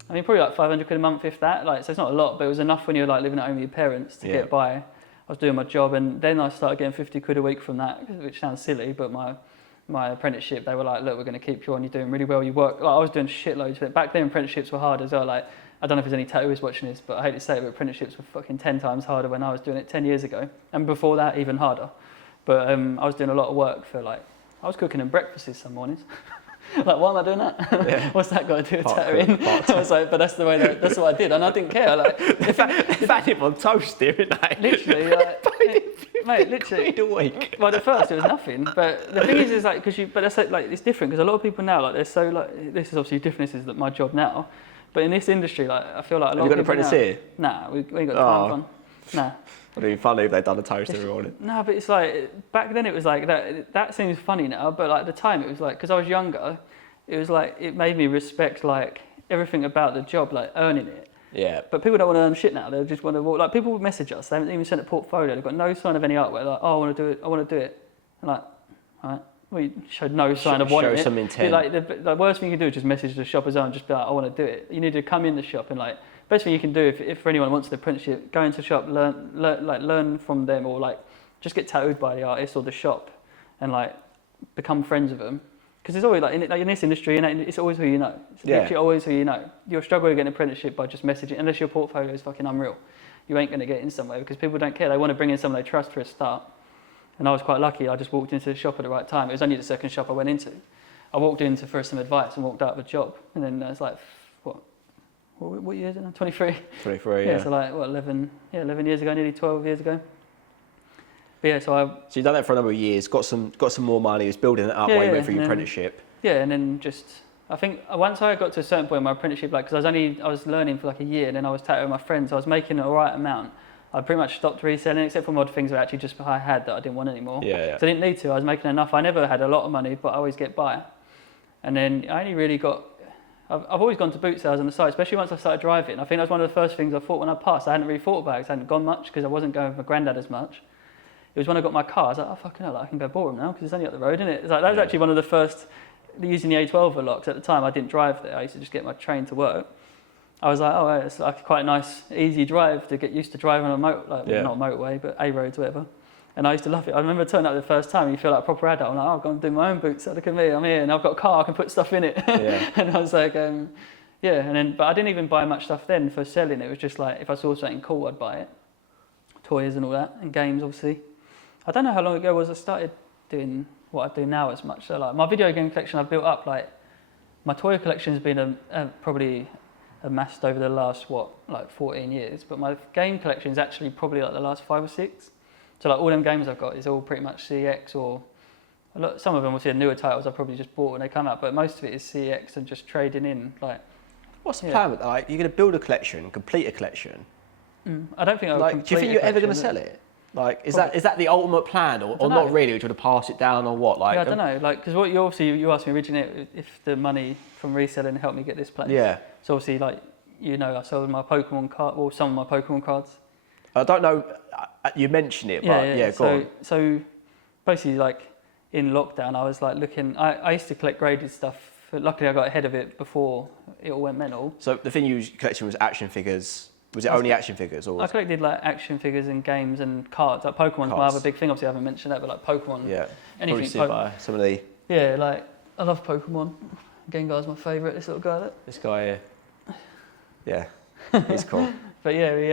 like 500 quid a month, if that. Like, so it's not a lot, but it was enough when you're like living at home with your parents to get by. I was doing my job, and then I started getting 50 quid a week from that, which sounds silly, but my apprenticeship, they were like, look, we're going to keep you on, you're doing really well, you work. Like, I was doing shitloads of it. Back then, apprenticeships were hard as well. Like, I don't know if there's any tattooers watching this, but I hate to say it, but apprenticeships were fucking 10 times harder when I was doing it 10 years ago. And before that, even harder. But I was doing a lot of work for I was cooking them breakfasts some mornings. Like, why am I doing that? Yeah. What's that got to do with tattooing? I was like, but that's the way that's what I did, and I didn't care. Like, if I had him on toast, didn't I? Literally, mate, literally. A week. Well, at first it was nothing, but the thing is like, but that's like it's different because a lot of people now, like, they're so like, this is obviously different. This is my job now, but in this industry, like, I feel like a lot of people. Have you got an apprentice here? Nah, we ain't got time for one. Nah. Would it be funny if they'd done a toast every morning? No, but it's like back then it was like that. That seems funny now, but like at the time it was like because I was younger. It was like, it made me respect like everything about the job, like earning it. Yeah. But people don't want to earn shit now. They just want to walk. Like, people would message us. They haven't even sent a portfolio. They've got no sign of any artwork. Like, oh, I want to do it. I want to do it. And like, all right. Well, you showed no sign of wanting it. Show some intent. Like, the worst thing you can do is just message the shop as well and just be like, I want to do it. You need to come in the shop and like, best thing you can do if anyone wants the apprenticeship, go into the shop, learn from them, or like, just get tattooed by the artist or the shop, and like, become friends with them. Because it's always like in this industry, it's always who you know. It's literally always who you know. You'll struggle to get an apprenticeship by just messaging, unless your portfolio is fucking unreal. You ain't going to get in somewhere because people don't care. They want to bring in someone they trust for a start. And I was quite lucky. I just walked into the shop at the right time. It was only the second shop I went into. I walked in for some advice and walked out of a job. And then I was like, what year is it now? 23. 23, yeah. So like, 11 years ago, nearly 12 years ago. But yeah, so you've done that for a number of years, got some more money, was building it up while you went through your apprenticeship. Yeah, and then I think once I got to a certain point in my apprenticeship, like, because I was learning for like a year, and then I was tattooing with my friends, so I was making an alright amount. I pretty much stopped reselling, except for mod things that actually just I had that I didn't want anymore. Yeah. So I didn't need to. I was making enough. I never had a lot of money, but I always get by. And then I only really got. I've always gone to boot sales on the side, especially once I started driving. I think that was one of the first things I thought when I passed. I hadn't really thought about it, 'cause I hadn't gone much because I wasn't going with my granddad as much. It was when I got my car, I was like, oh, fucking hell, I can go Boreham now because it's only up the road, isn't it? It's like, that was actually one of the first, using the A12 a lot, because at the time I didn't drive there. I used to just get my train to work. I was like, oh, it's like quite a nice, easy drive to get used to driving on a not a motorway, but A roads, whatever. And I used to love it. I remember turning up the first time and you feel like a proper adult. I'm like, oh, I've got to do my own boots. Look at me, I'm here, and I've got a car, I can put stuff in it. Yeah. And I was like, and then, but I didn't even buy much stuff then for selling. It was just like, if I saw something cool, I'd buy it. Toys and all that, and games, obviously. I don't know how long ago it was I started doing what I do now as much. So like my video game collection I've built up, like my toy collection has been probably amassed over the last 14 years, but my game collection is actually probably like the last 5 or 6. So like all them games I've got is all pretty much CX, or some of them will see newer titles I probably just bought when they come out, but most of it is CX and just trading in. Like, what's the plan with that? Like, you're going to build a collection, complete a collection, I don't think I would Like, do you think you're ever going to collection, sell it? Like, is that the ultimate plan, or not really? Would you want to pass it down, or what? Like, Yeah, I don't know. Like, because what you asked me originally if the money from reselling helped me get this place. Yeah. So obviously, like, I sold my Pokemon card, or some of my Pokemon cards. I don't know. You mentioned it, but go on. So basically, like in lockdown, I was like looking. I used to collect graded stuff. But luckily, I got ahead of it before it all went mental. So the thing you was collecting was action figures. Was it only action figures, or? I collected like action figures and games and cards. Like Pokemon's my other big thing. Obviously, I haven't mentioned that, but like Pokemon. Yeah. Anything. By some of the. Yeah, like I love Pokemon. Gengar's my favourite. This little guy. This guy here. Yeah, he's cool. But yeah, we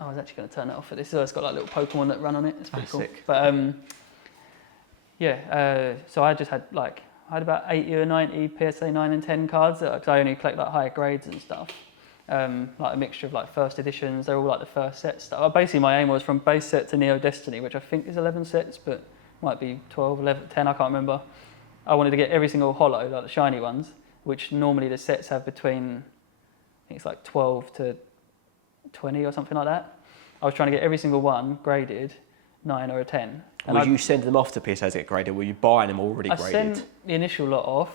I was actually going to turn it off for this. So it's got like little Pokemon that run on it. It's pretty cool. Sick. But so I just had I had about 80 or 90 PSA 9 and 10 cards because I only collect like higher grades and stuff. Like a mixture of like first editions. They're all like the first set stuff. Basically, my aim was from base set to Neo Destiny, which I think is 11 sets, but might be 12, 11, 10. I can't remember. I wanted to get every single holo, like the shiny ones, which normally the sets have between, I think it's like 12 to 20 or something like that. I was trying to get every single one graded 9 or a 10. And Were you sending them off to PSA to get graded? Were you buying them already graded? I sent the initial lot off,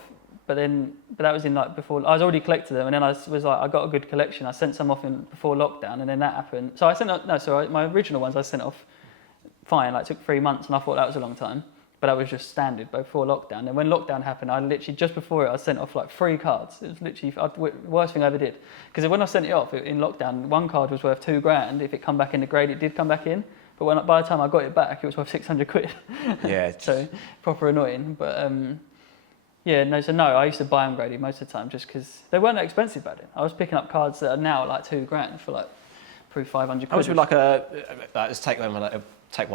but that was in like before. I was already collected them, and then I was like, I got a good collection. I sent some off before lockdown, and then that happened. So I sent my original ones I sent off fine. Like it took 3 months, and I thought that was a long time. But that was just standard before lockdown. And when lockdown happened, I literally, just before it, I sent off like 3 cards. It was literally the worst thing I ever did. Because when I sent it off in lockdown, one card was worth $2,000. If it come back in the grade, it did come back in. But by the time I got it back, it was worth 600 quid. Yeah. So proper annoying. But I used to buy them graded most of the time just because they weren't that expensive back then. I was picking up cards that are now like $2,000 for like probably 500 quid. How much would like let's take one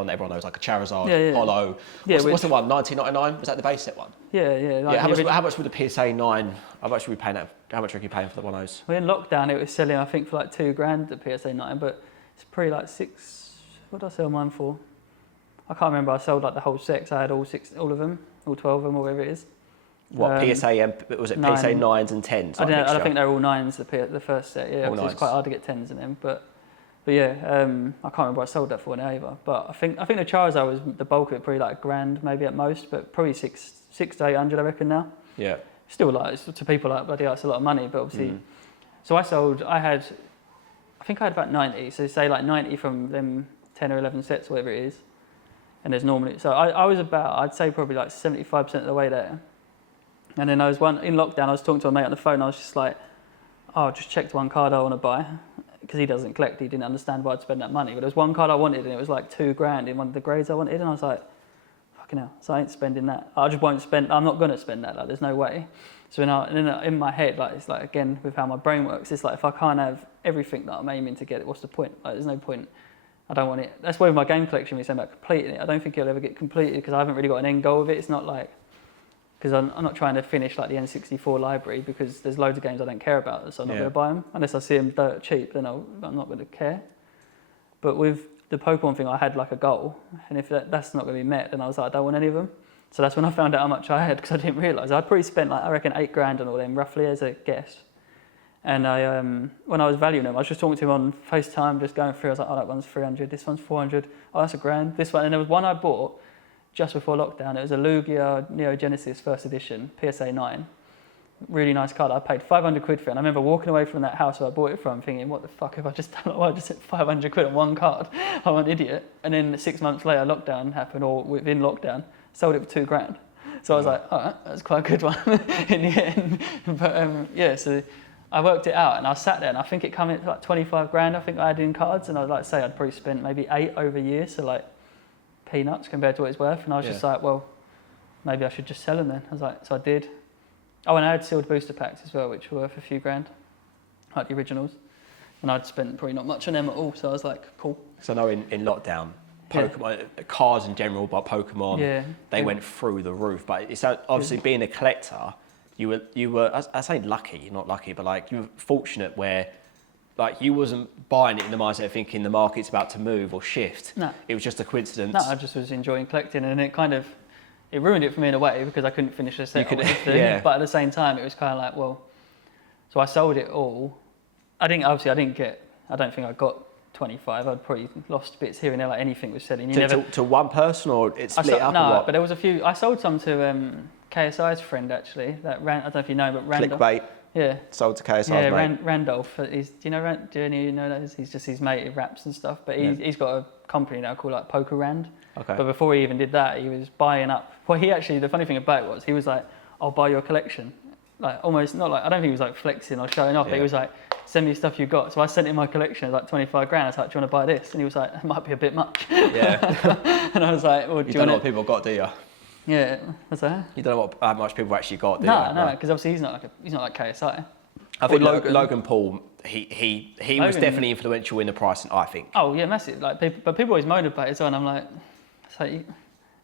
that everyone knows, like a Charizard holo. Yeah, what's the one? 1999? Was that the base set one? Yeah. Like how much would the PSA 9? How much were we paying? How much were you paying for one of those? Well, in lockdown, it was selling I think for like $2,000 the PSA 9, but it's pretty like 6. What did I sell mine for? I can't remember. I sold like the whole set. I had all of them, all 12 of them, or whatever it is. What PSA? Was it PSA 9s and 10s? I don't think they're all 9s. The first set. Yeah, because it's quite hard to get 10s in them. But yeah, I can't remember what I sold that for now either. But I think the Charizard was the bulk of it, probably like $1,000 maybe at most, but probably 600 to 800 I reckon now. Yeah. Still to people like bloody hell, it's a lot of money, but obviously. So I think I had about 90. So say like 90 from them 10 or 11 sets, whatever it is. And there's normally, so I was about, I'd say probably like 75% of the way there. And then in lockdown, I was talking to a mate on the phone. I was just like, I just checked one card I want to buy. Because he doesn't collect, he didn't understand why I'd spend that money. But there was one card I wanted, and it was like $2,000 in one of the grades I wanted. And I was like, fucking hell, so I ain't spending that. I'm not going to spend that. Like, there's no way. So in my head, like, it's like, again, with how my brain works, it's like, if I can't have everything that I'm aiming to get, what's the point? Like, there's no point. I don't want it. That's why with my game collection, we say about completing it. I don't think it'll ever get completed because I haven't really got an end goal of it. It's not like, because I'm not trying to finish like the N64 library because there's loads of games I don't care about, so I'm not going to buy them. Unless I see them dirt cheap, then I'm not going to care. But with the Pokemon thing, I had like a goal, and if that's not going to be met, then I was like, I don't want any of them. So that's when I found out how much I had because I didn't realise. I'd probably spent like, I reckon $8,000 on all them, roughly as a guess. And when I was valuing them, I was just talking to him on FaceTime, just going through. I was like, oh, that one's 300, this one's 400, oh, that's $1,000, this one. And there was one I bought just before lockdown. It was a Lugia Neo Genesis first edition, PSA 9. Really nice card. I paid 500 quid for it. And I remember walking away from that house where I bought it from thinking, what the fuck have I just done? I just spent 500 quid on one card. I'm an idiot. And then 6 months later, lockdown happened, or within lockdown, sold it for $2,000. So I was like, all right, that's quite a good one in the end. But so I worked it out and I sat there and I think it came in like 25 grand, I think I had in cards. And I'd like say I'd probably spent maybe 8 over a year. So like peanuts compared to what it's worth. And I was just like, well, maybe I should just sell them then. I was like, so I did. Oh, and I had sealed booster packs as well, which were worth a few grand, like the originals. And I'd spent probably not much on them at all. So I was like, cool. So I know in lockdown, Pokemon, cards in general, but Pokemon, they went through the roof. But it's obviously being a collector, you were I say lucky, not lucky, but like you were fortunate where like you wasn't buying it in the mindset thinking the market's about to move or shift. No. It was just a coincidence. No, I just was enjoying collecting, and it ruined it for me in a way because I couldn't finish the set. But at the same time, it was kind of like, well, so I sold it all. I didn't get I don't think I got 25. I'd probably lost bits here and there, like anything was selling. You To one person, or it split up? No, or what? but there was a few. I sold some to KSI's friend actually. I don't know if you know, but Randolph. Clickbait. Yeah. Sold to KSI's yeah, mate. Randolph. Do you know that? He's just his mate. He raps and stuff. But he's got a company now called like Poker Rand. Okay. But before he even did that, he was buying up. Well, the funny thing about it was he was like, "I'll buy your collection." Like almost not like I don't think he was like flexing or showing off. But he was like, "Send me stuff you got." So I sent him my collection. It was like 25 grand. I was like, "Do you want to buy this?" And he was like, "It might be a bit much." Yeah. And I was like, "Well, You don't know what people got, do you? Yeah. What's that? You don't know how much people actually got, do you? No, because obviously he's not like KSI. I think Logan Paul, he was definitely influential in the pricing, I think. Oh yeah, massive. Like people always moan about it as well, and I'm like, it's like,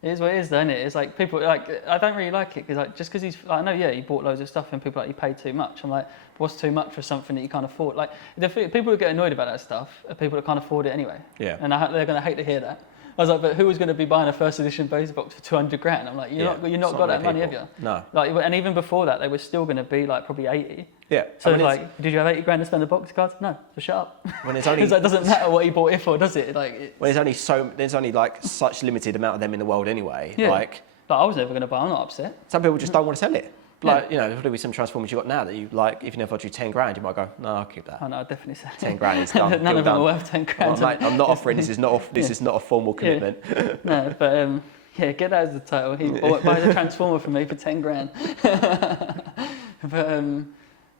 it is what it is, though, isn't it? It's like people like I don't really like it because like just because he's like, I know he bought loads of stuff and people like he paid too much. I'm like, what's too much for something that you can't afford? Like the people who get annoyed about that stuff are people that can't afford it anyway. Yeah. And they're going to hate to hear that. I was like, but who was going to be buying a first edition base box for 200 grand? I'm like, you're not got that money, have you? No. Like, and even before that, they were still going to be like probably 80. Yeah. So like, did you have 80 grand to spend on box cards? No. So shut up. When it's only, it doesn't matter what he bought it for, does it? Like, when there's only like such limited amount of them in the world anyway. Yeah. Like I was never going to buy. I'm not upset. some people just don't want to sell it. Like, there's probably some Transformers you got now that you like, if you never offered you 10 grand, you might go, no, I'll keep that. Oh no, I'd definitely sell it. 10 grand is done. None of them are worth 10 grand. Well, mate, I'm not offering, this is not a formal commitment. Yeah. No, but get that as the title. He buys a Transformer from me for 10 grand. But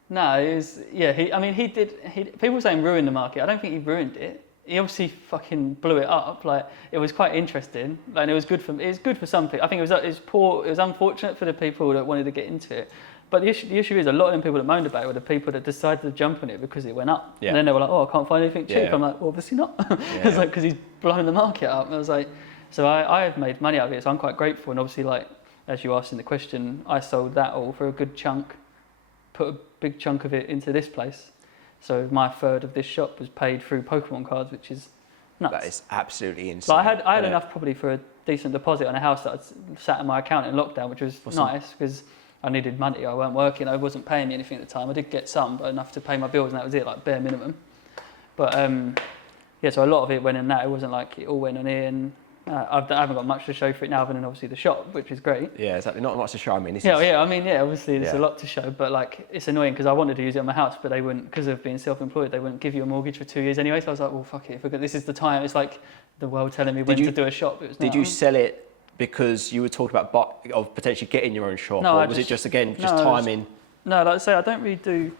no, it was, people were saying ruined the market. I don't think he ruined it. He obviously fucking blew it up. Like, it was quite interesting, and it was good for some people. I think it was unfortunate for the people that wanted to get into it. But the issue is a lot of them people that moaned about it were the people that decided to jump on it because it went up. Yeah. And then they were like, "Oh, I can't find anything cheap." Yeah. I'm like, "Well, obviously not." It's like because he's blown the market up. And I was like, so I have made money out of it, so I'm quite grateful. And obviously, like as you asked in the question, I sold that all for a good chunk, put a big chunk of it into this place. So my third of this shop was paid through Pokemon cards, which is nuts. That is absolutely insane. But I had enough probably for a decent deposit on a house that I'd sat in my account in lockdown, which was nice because I needed money. I weren't working. I wasn't paying me anything at the time. I did get some, but enough to pay my bills, and that was it, like bare minimum. But so a lot of it went in that. It wasn't like it all went on in. I haven't got much to show for it now, other than obviously the shop, which is great. Yeah, exactly. Not much to show. I mean, obviously there's a lot to show, but like it's annoying because I wanted to use it on my house, but they wouldn't, because of being self-employed, they wouldn't give you a mortgage for 2 years anyway. So I was like, well, fuck it. This is the time. It's like the world telling me when to do a shop. Did you sell it because you were talking about of potentially getting your own shop, or was it just timing? No, like I say, I don't really do.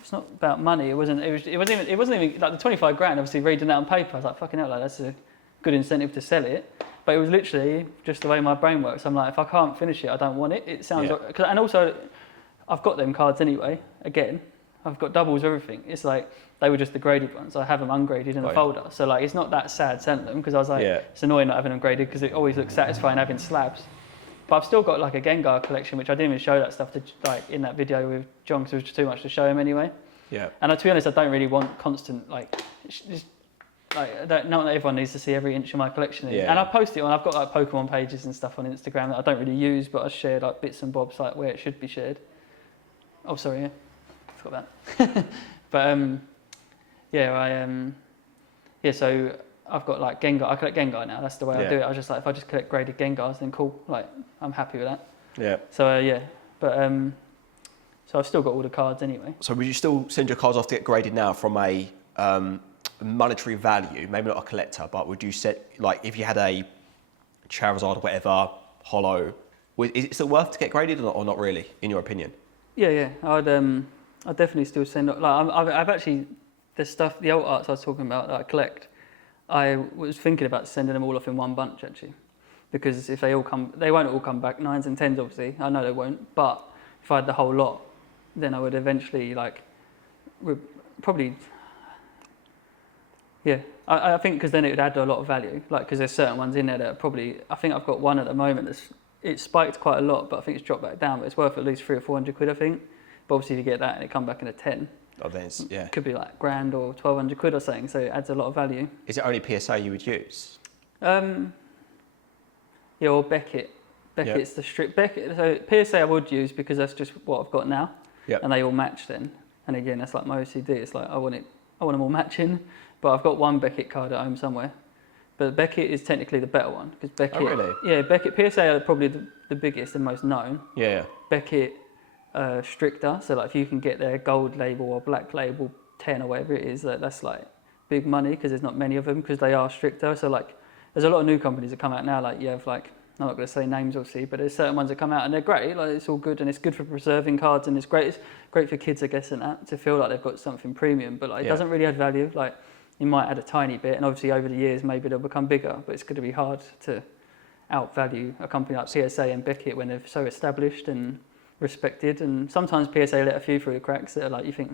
It's not about money. It wasn't even like the 25 grand. Obviously, reading that on paper, I was like, fucking hell, like that's a good incentive to sell it. But it was literally just the way my brain works. I'm like, if I can't finish it, I don't want it. It sounds like, and also, I've got them cards anyway. Again, I've got doubles, everything. It's like they were just the graded ones. I have them ungraded in a folder. So like, it's not that sad selling them because I was like, it's annoying not having them graded because it always looks satisfying having slabs. But I've still got like a Gengar collection, which I didn't even show that stuff to like in that video with John because it was just too much to show him anyway. Yeah. And to be honest, I don't really want constant like. Not everyone needs to see every inch of my collection. Yeah. And I post it on. I've got like Pokemon pages and stuff on Instagram that I don't really use, but I share like bits and bobs like where it should be shared. Oh, sorry, I forgot that. But so I've got like Gengar. I collect Gengar now. That's the way I do it. I just like if I just collect graded Gengars, then cool. Like I'm happy with that. Yeah. So so I've still got all the cards anyway. So would you still send your cards off to get graded now from a monetary value? Maybe not a collector, but would you set like if you had a Charizard or whatever holo, is it still worth to get graded or not really, in your opinion? Yeah. I'd definitely still send. Like I've actually the old arts I was talking about that I collect. I was thinking about sending them all off in one bunch actually, because if they won't all come back 9s and 10s obviously. I know they won't, but if I had the whole lot, then I would eventually probably. Yeah, I think because then it would add a lot of value. Like because there's certain ones in there that are probably. I think I've got one at the moment it's spiked quite a lot, but I think it's dropped back down. But it's worth at least 300 or 400 quid, I think. But obviously, if you get that and it come back in a 10, then it could be like grand or 1,200 quid or something. So it adds a lot of value. Is it only PSA you would use? Or Beckett. Beckett's the strip. Beckett. So PSA I would use because that's just what I've got now. Yeah. And they all match then. And again, that's like my OCD. It's like I want it I want them all matching. But I've got one Beckett card at home somewhere. But Beckett is technically the better one because Beckett. Oh, really? Yeah, Beckett PSA are probably the biggest and most known. Yeah. Beckett stricter, so like if you can get their gold label or black label 10 or whatever it is, that's like big money because there's not many of them because they are stricter. So like there's a lot of new companies that come out now, like you have like, I'm not going to say names obviously, but there's certain ones that come out and they're great, like it's all good and it's good for preserving cards and it's great for kids, I guess, and that, to feel like they've got something premium, but like it doesn't really add value. Like you might add a tiny bit and obviously over the years maybe they'll become bigger, but it's going to be hard to outvalue a company like PSA and Beckett when they're so established and respected. And sometimes PSA let a few through the cracks that are like you think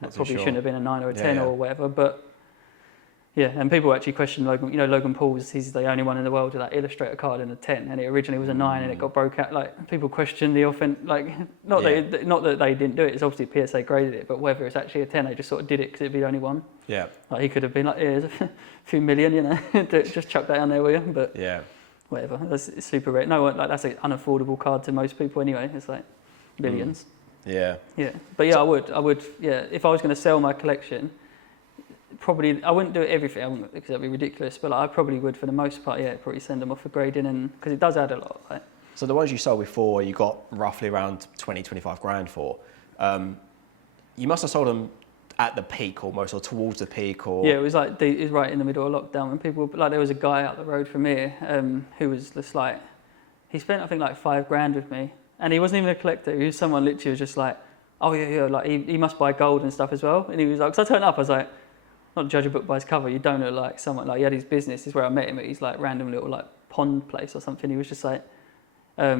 that probably shouldn't have been a 9 or a 10 or whatever, but yeah, and people actually question Logan. You know, Logan Paul's, he's the only one in the world with that illustrator card in a 10, and it originally was a 9, and it got broke out. Like people question the like not that they didn't do it. It's obviously PSA graded it, but whether it's actually a 10, they just sort of did it because it'd be the only one. Yeah. Like he could have been like, here's a few million, you know, just chuck that down there, will you? But yeah, whatever. It's super rare. No, like that's an unaffordable card to most people anyway. It's like millions. Yeah. Yeah, but yeah, I would. Yeah, if I was going to sell my collection. Probably, I wouldn't do everything, I wouldn't, because that'd be ridiculous, but like, I probably would for the most part, probably send them off for grading, and because it does add a lot. Like. So the ones you sold before, you got roughly around 20, 25 grand for. You must have sold them at the peak almost, or towards the peak, or... Yeah, it was like, it was right in the middle of lockdown, when people, like there was a guy out the road from here who was just like, he spent I think like 5 grand with me, and he wasn't even a collector, he was someone literally was just like, oh yeah, like he must buy gold and stuff as well, and he was like, because I turned up, I was like, not judge a book by its cover, you don't look like someone, like he had his business, this is where I met him at his like random little like pond place or something. He was just like, I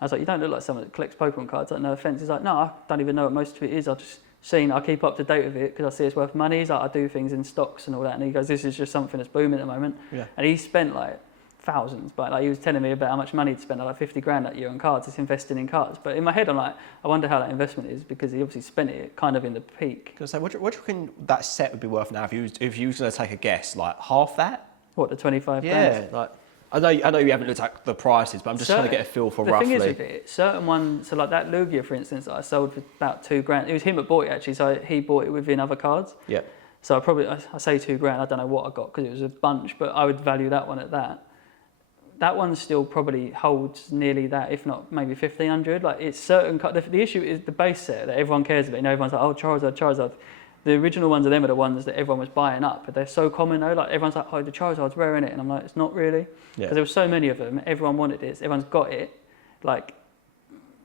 was like, you don't look like someone that collects Pokemon cards, like no offense. He's like, no, I don't even know what most of it is, I've just seen, I keep up to date with it because I see it's worth money. He's like, I do things in stocks and all that, and he goes, this is just something that's booming at the moment. Yeah. And he spent like thousands, but like he was telling me about how much money he'd spent, like 50 grand that year on cards, it's investing in cards. But in my head I'm like, I wonder how that investment is, because he obviously spent it kind of in the peak. So what do you reckon that set would be worth now if you was going to take a guess, like half that? What, the 25 grand? Yeah, like I know you haven't looked at the prices, but I'm just trying to get a feel for roughly. The thing is with it, certain ones, so like that Lugia for instance, that I sold for about 2 grand, it was him that bought it actually, so he bought it within other cards. Yeah. So I say 2 grand, I don't know what I got because it was a bunch, but I would value that one at that. That one still probably holds nearly that, if not maybe 1,500. Like it's certain. The issue is the base set that everyone cares about. You know, everyone's like, oh, Charizard. The original ones of them are the ones that everyone was buying up, but they're so common though. Like everyone's like, oh, the Charizard's rare in it, and I'm like, it's not really, because there were so many of them. Everyone wanted it. Everyone's got it, like,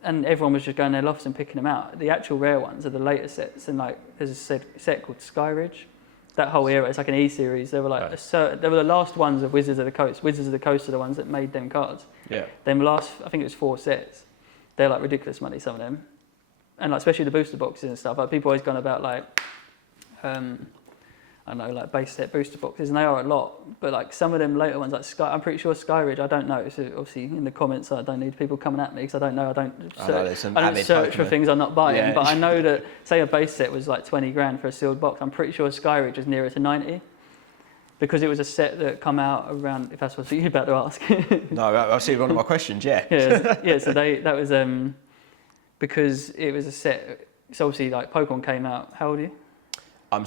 and everyone was just going to their lofts and picking them out. The actual rare ones are the later sets, and like there's a set called Sky Ridge. That whole era, it's like an E-series. They were like they were the last ones of Wizards of the Coast. Wizards of the Coast are the ones that made them cards. Yeah. Then last, I think it was 4 sets. They're like ridiculous money, some of them, and like especially the booster boxes and stuff. Like people always gone about like, I don't know, like base set booster boxes, and they are a lot. But like some of them later ones, like Sky, I'm pretty sure Sky Ridge, I don't know. So obviously in the comments, I don't need people coming at me because I don't know. I don't search for things I'm not buying. Yeah. But I know that say a base set was like 20 grand for a sealed box. I'm pretty sure Sky Ridge is nearer to 90 because it was a set that come out around. If that's what you're about to ask. No, I see one of my questions. Yeah. Yeah. So that was because it was a set. So obviously like Pokemon came out. How old are you? I'm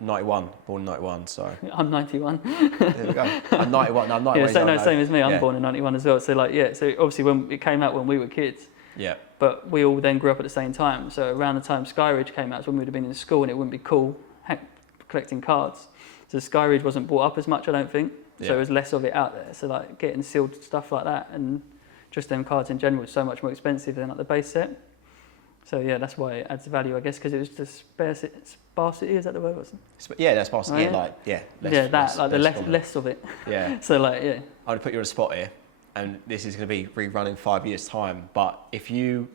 91, born in 91, so... I'm 91. There we go. I'm 91, no, I'm 91. Yeah, same as me, I'm born in 91 as well. So like, yeah, so obviously when it came out when we were kids, but we all then grew up at the same time. So around the time Sky Ridge came out, so when we would have been in school and it wouldn't be cool collecting cards. So Sky Ridge wasn't bought up as much, I don't think. So there was less of it out there. So like getting sealed stuff like that and just them cards in general was so much more expensive than like the base set. So yeah, that's why it adds value, I guess, because it was just sparsity. Is that the word? Yeah, that's sparsity. Right? Like less of it. Yeah. So like yeah. I would put you on a spot here, and this is going to be rerun in 5 years' time. But if you,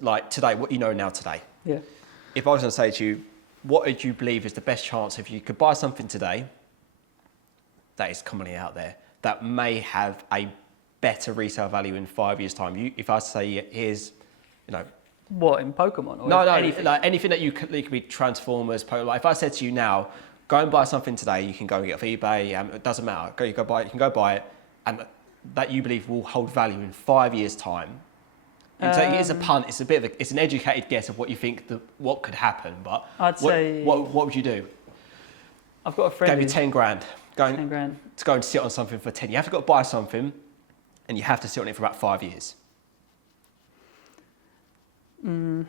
like today, what you know now today. Yeah. If I was going to say to you, what would you believe is the best chance if you could buy something today that is commonly out there that may have a better resale value in 5 years' time? If I say here's what, in Pokemon? Or no, anything? Like anything that it could be Transformers, Pokemon. Like if I said to you now, go and buy something today, you can go and get off eBay. It doesn't matter. You can go buy it, and that you believe will hold value in 5 years' time. It's a punt. It's a bit of it's an educated guess of what you think what could happen. But I'd say what would you do? I've got a friend. Gave you 10 grand. 10 grand. To go and sit on something for 10. You have to go buy something, and you have to sit on it for about 5 years. I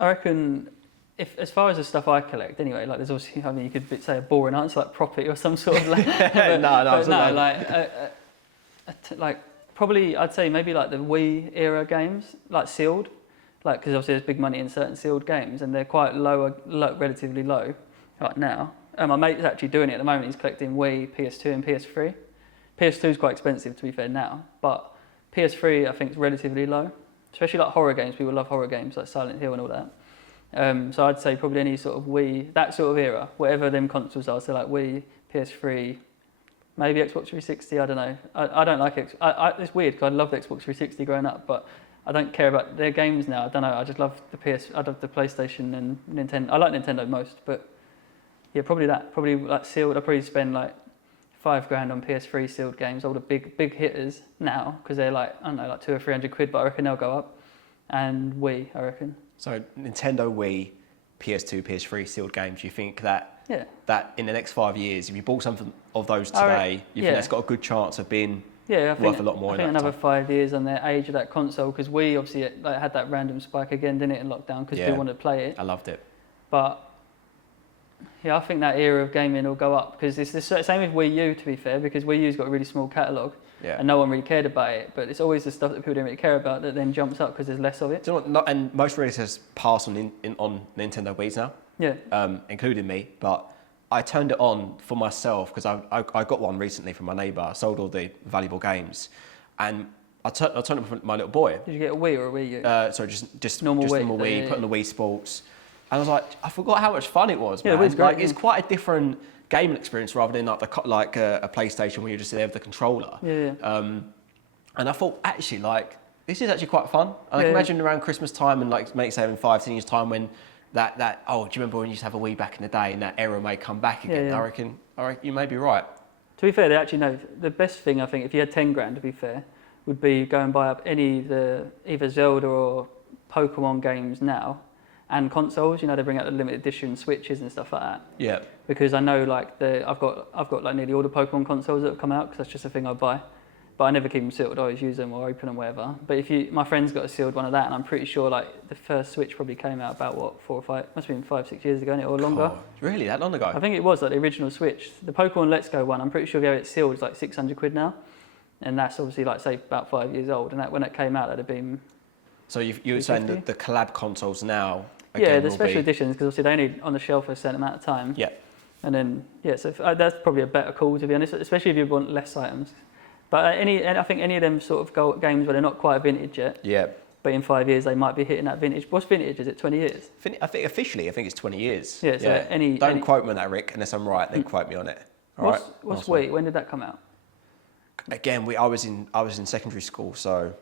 reckon, if as far as the stuff I collect, anyway, like there's obviously, I mean, you could say a boring answer like property or some sort of like. Like probably I'd say maybe like the Wii era games, like sealed, like because obviously there's big money in certain sealed games and they're quite relatively low, right now. My mate's actually doing it at the moment. He's collecting Wii, PS2, and PS3. PS2 is quite expensive to be fair now, but PS3 I think is relatively low. Especially like horror games, people love horror games like Silent Hill and all that. So I'd say probably any sort of Wii, that sort of era, whatever them consoles are, so like Wii, PS3, maybe Xbox 360, I don't know. I don't like it. It's weird because I loved Xbox 360 growing up, but I don't care about their games now. I don't know, I just love I love the PlayStation and Nintendo. I like Nintendo most, but yeah, probably that. Probably like sealed, I'd probably spend like £5 grand on PS3 sealed games, all the big hitters now, because they're like, I don't know, like 200 or 300 quid, but I reckon they'll go up. And Wii, I reckon. So Nintendo Wii, PS2, PS3 sealed games, you think that in the next 5 years, if you bought something of those today, you think that's got a good chance of being worth a lot more? I think another 5 years on the age of that console, because Wii obviously had that random spike again, didn't it, in lockdown, because people wanted to play it. I loved it. But yeah, I think that era of gaming will go up because it's the same with Wii U, to be fair, because Wii U's got a really small catalogue and no one really cared about it. But it's always the stuff that people don't really care about that then jumps up because there's less of it. Do you know what, and most releases pass on Nintendo Wii's now, including me. But I turned it on for myself because I got one recently from my neighbour. I sold all the valuable games, and I turned it on for my little boy. Did you get a Wii or a Wii U? Sorry, just normal Wii. Put on the Wii Sports. And I was like, I forgot how much fun it was, man. It's great, it's quite a different gaming experience rather than like a PlayStation where you're just there with the controller. And I thought, actually, like, this is actually quite fun. And I can imagine around Christmas time and like, maybe say in 5-10 years time when do you remember when you used to have a Wii back in the day and that era may come back again? I reckon you may be right. To be fair, they actually know the best thing, I think, if you had 10 grand, to be fair, would be go and buy up either Zelda or Pokémon games now. And consoles, they bring out the limited edition Switches and stuff like that. Yeah. Because I know, like, I've got like nearly all the Pokemon consoles that have come out because that's just a thing I buy. But I never keep them sealed. I always use them or open them, whatever. But my friend's got a sealed one of that, and I'm pretty sure like the first Switch probably came out about 4 or 5, must have been 5-6 years ago, or longer. Oh, really, that long ago? I think it was like the original Switch. The Pokemon Let's Go one, I'm pretty sure if you have it sealed, it's like 600 quid now, and that's obviously like say about 5 years old. And that when it came out, that'd have been. So you were saying that the collab consoles now. The special editions, because obviously they're only on the shelf for a certain amount of time. Yeah. And then, so that's probably a better call, to be honest, especially if you want less items. But I think any of them sort of games where they're not quite vintage yet. Yeah. But in 5 years, they might be hitting that vintage. What's vintage? Is it 20 years? I think officially, it's 20 years. Yeah, so Don't quote me on that, Rick, unless I'm right, then quote me on it. What's Wii? When did that come out? Again, I was in secondary school, so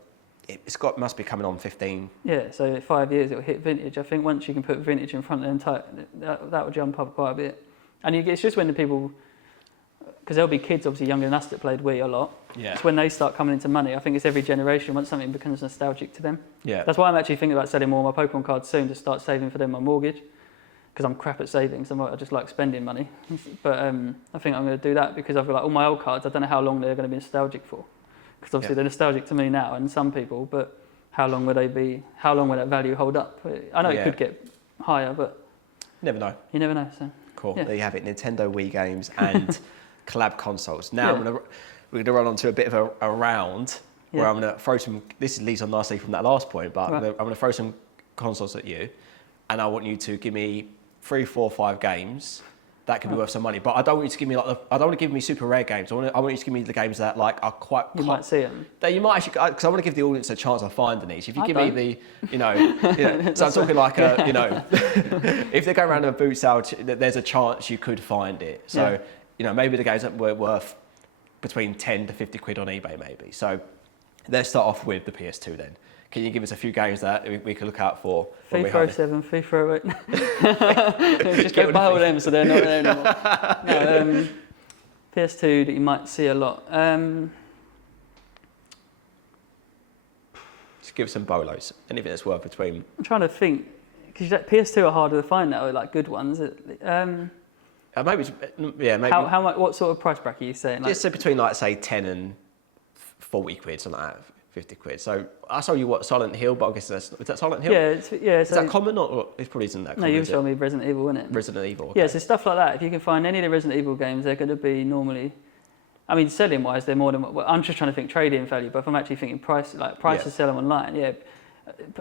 must be coming on 15. Yeah, so 5 years it'll hit vintage. I think once you can put vintage in front of them, that will jump up quite a bit. And it's just when the people, because there'll be kids obviously younger than us that played Wii a lot. Yeah. It's when they start coming into money. I think it's every generation once something becomes nostalgic to them. Yeah. That's why I'm actually thinking about selling more of my Pokemon cards soon to start saving for them my mortgage. Because I'm crap at saving, so I just like spending money. But I think I'm going to do that because I've got like all my old cards. I don't know how long they're going to be nostalgic for. Because obviously they're nostalgic to me now and some people, but how long will they be? How long will that value hold up? I know it could get higher, but never know. You never know. So cool. Yeah. There you have it: Nintendo Wii games and collab consoles. Now we're going to run on to a bit of a round where I'm going to throw some. This leads on nicely from that last point, but I'm going to throw some consoles at you, and I want you to give me 3, 4, 5 games. That could be worth some money, but I don't want you to give me I don't want to give me super rare games. I want you to give me the games that like are quite. You might see them. That you might actually, because I want to give the audience a chance of finding these. If you give me the, so I'm talking like if they're going around a boot sale, there's a chance you could find it. So maybe the games that were worth between 10 to 50 quid on eBay, maybe. So let's start off with the PS2 then. Can you give us a few games that we can look out for? FIFA 07, FIFA 08. Just don't buy all them so they're not there anymore. No, PS2 that you might see a lot. to give some bolos. Anything that's worth between. I'm trying to think, because PS2 are harder to find now, like good ones. Maybe, maybe. How much? What sort of price bracket are you saying? Like, Just say between like say 10 and 40 quid, something like that, 50 quid. So I saw you what Silent Hill, but I guess is that Silent Hill? Yeah, is that common or it probably isn't that common? No, you've shown me Resident Evil, isn't it? Resident Evil. Okay. Yeah, so stuff like that. If you can find any of the Resident Evil games, they're going to be normally. I mean, selling wise, they're more than. Well, I'm just trying to think trade-in value, but if I'm actually thinking price to sell them online, yeah,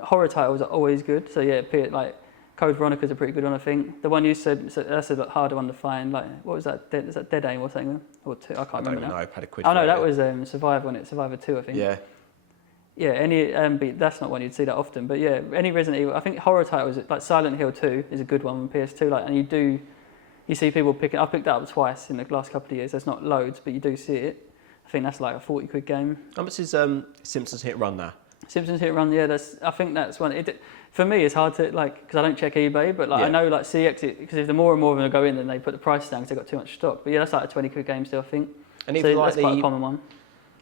horror titles are always good. So yeah, like Code Veronica's a pretty good one, I think. The one you said, so that's a lot harder one to find. Like, what was that? Is that Dead Aim or something? Or two? I can't remember now. I paid a quid. Oh no, that was Survivor, wasn't it? Survivor 2, I think. Yeah. Yeah, any but that's not one you'd see that often. But yeah, any Resident Evil. I think horror titles like Silent Hill 2 is a good one on PS2. Like, and you see people picking. I've picked that up twice in the last couple of years. There's not loads, but you do see it. I think that's like a 40 quid game. How much is Simpsons Hit Run now? Simpsons Hit Run, yeah. I think that's one. For me, it's hard to like because I don't check eBay, but like I know like CX because if the more and more of them go in, then they put the price down because they've got too much stock. But yeah, that's like a 20 quid game still, I think. And even so like that's quite a common one.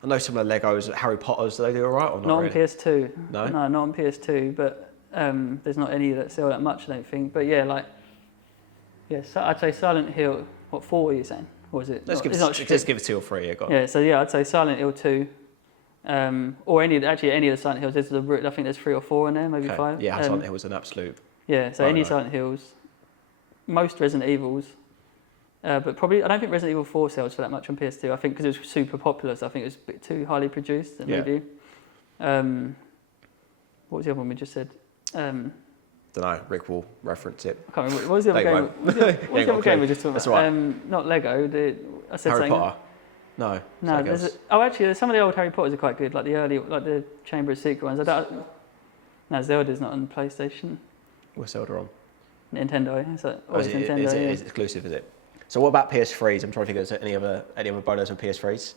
I know some of the Legos, Harry Potters, do they do all right or not? Not really? on PS2. No? No, not on PS2, but there's not any that sell that much, I don't think. But yeah, like, so I'd say Silent Hill, what, 4 are you saying? Or is it? Let's give it 2 or 3, so yeah, I'd say Silent Hill 2, or any of the Silent Hills. I think there's 3 or 4 in there, maybe 5. Yeah, Silent Hill was an absolute... Yeah, so any Silent Hills, most Resident Evils, but probably, I don't think Resident Evil 4 sells for that much on PS2. I think because it was super popular, so I think it was a bit too highly produced, maybe. What was the other one we just said? Don't know, Rick will reference it. I can't remember. What was the other game? What's the other game we just talked about? That's right. Not Lego. I said Harry Potter. No. Actually, some of the old Harry Potters are quite good, like the early, like the Chamber of Secret ones. No, Zelda's not on PlayStation. What's Zelda on? Nintendo. Is it exclusive? Is it? So what about PS3s? I'm trying to think if there's any other bonus on PS3s.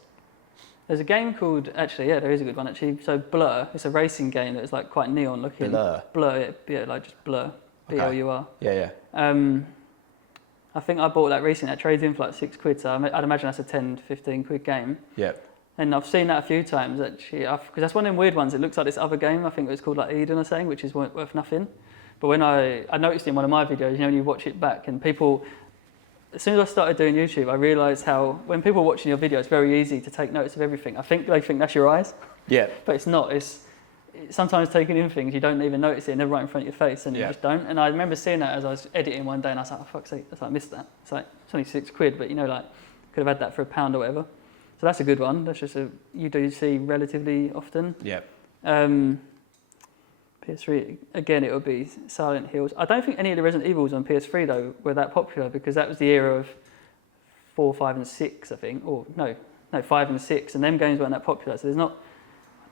There's a game called, there is a good one actually. So Blur, it's a racing game that's like quite neon looking. Blur, like just Blur, B-L-U-R. Yeah. I think I bought that recently. That trades in for like 6 quid, so I'd imagine that's a 10, 15 quid game. Yeah. And I've seen that a few times actually, because that's one of them weird ones. It looks like this other game. I think it was called like Eden or something, which is worth nothing. But when I noticed in one of my videos, when you watch it back and people. As soon as I started doing YouTube, I realised how when people are watching your video, it's very easy to take notice of everything. I think they think that's your eyes. Yeah. But it's not. It's sometimes taking in things, you don't even notice it, and they're right in front of your face, and you just don't. And I remember seeing that as I was editing one day, and I was like, oh, fuck's sake, I missed that. It's only 6 quid, but like, could have had that for £1 or whatever. So that's a good one. That's just you do see relatively often. Yeah. PS3, again, it would be Silent Hills. I don't think any of the Resident Evils on PS3, though, were that popular because that was the era of 4, 5 and 6, I think. Or, no, 5 and 6, and them games weren't that popular. So I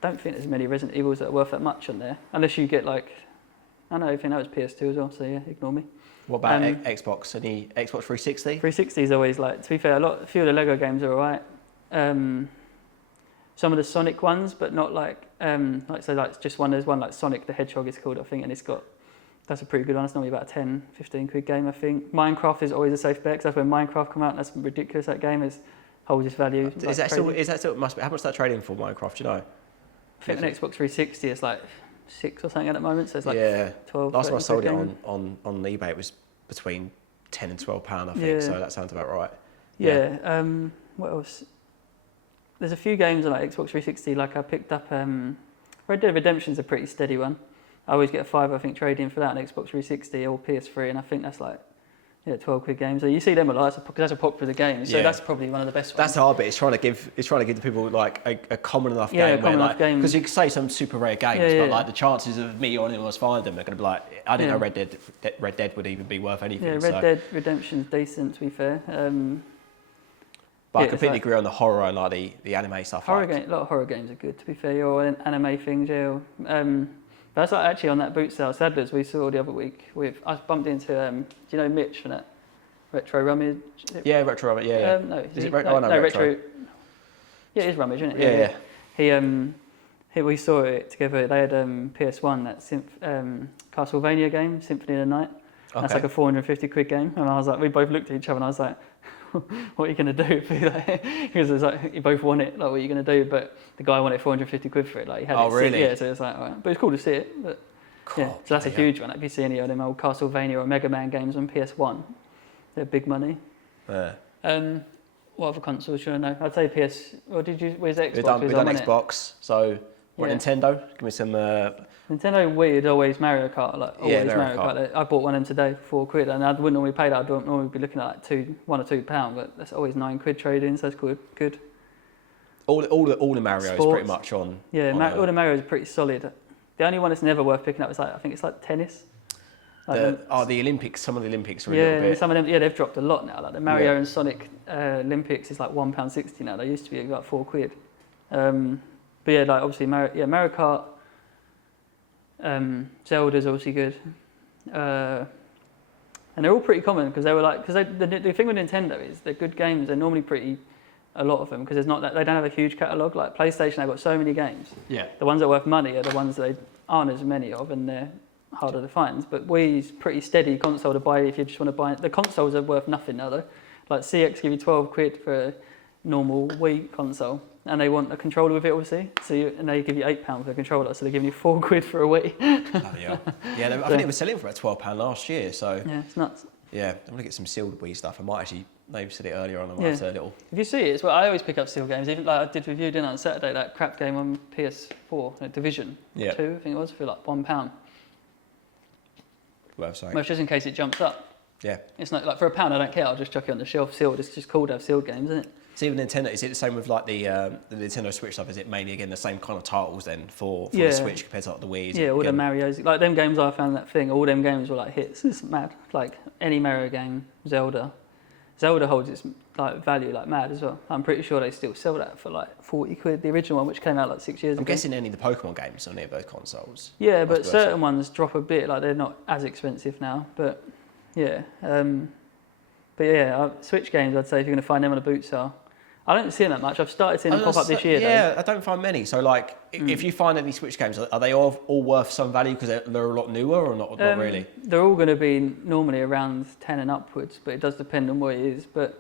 don't think there's many Resident Evils that are worth that much on there. Unless you get like, I think that was PS2 as well, so yeah, ignore me. What about Xbox? Any Xbox 360? 360 is always like, to be fair, a few of the Lego games are alright. Some of the Sonic ones, but not like just one. There's one like Sonic the Hedgehog it's called, I think, and that's a pretty good one. It's normally about a 10, 15 quid game, I think. Minecraft is always a safe bet, because that's when Minecraft come out, and that's ridiculous. That game holds its value. Is that still, must be, how much is that trading for Minecraft, do you know? I think an Xbox 360 is like 6 or something at the moment, so it's like 12. Last time I sold it on eBay, it was between £10 and £12, I think, so that sounds about right. Yeah. What else? There's a few games on like Xbox 360, like I picked up Red Dead Redemption's a pretty steady one. I always get a £5, I think, trade-in for that on Xbox 360 or PS3, and I think that's like 12 quid games. So you see them a lot because that's a popular game. So that's probably one of the best ones. That's the hard bit. It's trying to give the people like a common enough game. Because you can say some super rare games, but like the chances of me or anyone else find them are going to be like, I didn't know Red Dead would even be worth anything. Yeah, Red Dead Redemption's decent, to be fair. But I completely agree on the horror and like the anime stuff. A lot of horror games are good, to be fair. Or anime things, that's like actually on that boot sale Sadler's we saw the other week. I bumped into, do you know Mitch from that Retro Rummage? Yeah, Retro Rummage. Yeah. No, is it Retro? No, Retro. Yeah, it is Rummage, isn't it? Yeah. We saw it together. They had PS1, that Castlevania game, Symphony of the Night. That's like a 450 quid game, and I was like, we both looked at each other, and I was like, what are you going to do? Because it's like, you both want it, like, what are you going to do? But the guy wanted 450 quid for it. Like, he had Oh, it really? Yeah, so it's like, all right. But it's cool to see it. But yeah, so that's a huge one. If you see any of them old Castlevania or Mega Man games on PS1, they're big money. Yeah. What other consoles should I know? I'd say PS. Or where's Xbox? We've done Xbox. So what, Nintendo? Give me some. Nintendo Wii is always Mario Kart. Like always Mario Kart. I bought one of them today for £4, and I wouldn't normally pay that. I'd normally be looking at like £1 or £2, but that's always £9 trade-in. So that's good. All the Mario's pretty much on. Yeah, all the Mario's are pretty solid. The only one that's never worth picking up is I think it's like tennis. Like the Olympics. Some of the Olympics are a little bit. Some of them. Yeah, they've dropped a lot now. Like the Mario and Sonic Olympics is like £1.60 now. They used to be about £4. But yeah, like obviously Mario Kart. Zelda's obviously good, and they're all pretty common because the thing with Nintendo is they're good games. They're normally a lot of them because they don't have a huge catalogue. Like PlayStation, they've got so many games. Yeah. The ones that are worth money are the ones that aren't as many of, and they're harder to find. But Wii's pretty steady console to buy if you just want to buy it. The consoles are worth nothing now though. Like CX give you £12 for a normal Wii console. And they want a controller with it, obviously. And they give you £8 for a controller, so they're giving you £4 for a Wii. Yeah, I think they were selling for about £12 last year. So yeah, it's nuts. Yeah, I'm gonna get some sealed Wii stuff. I might actually maybe said it earlier on. I might have a little. If you see it, I always pick up sealed games. Even like I did with you, didn't I, on Saturday? That crap game on PS4, Division 2, I think it was, for like £1. Well, sorry. Well, just in case it jumps up. Yeah. It's not like for £1, I don't care. I'll just chuck it on the shelf sealed. It's just cool to have sealed games, isn't it? See, with Nintendo, is it the same with like the Nintendo Switch stuff? Is it mainly again the same kind of titles then for the Switch compared to like the Wii? Yeah, all the Marios. Like them games, I found that thing. All them games were like hits. It's mad. Like any Mario game, Zelda holds its like value like mad as well. I'm pretty sure they still sell that for like £40. The original one, which came out like 6 years ago. I'm guessing any of the Pokémon games on any of those consoles. Yeah, but certain ones drop a bit. Like they're not as expensive now. But yeah, Switch games. I'd say if you're going to find them on a boot sale. I don't see them that much. I've started seeing them pop up this year. Yeah, I don't find many. So, like, if you find any Switch games, are they all worth some value because they're a lot newer, or not really? They're all going to be normally around 10 and upwards, but it does depend on what it is. But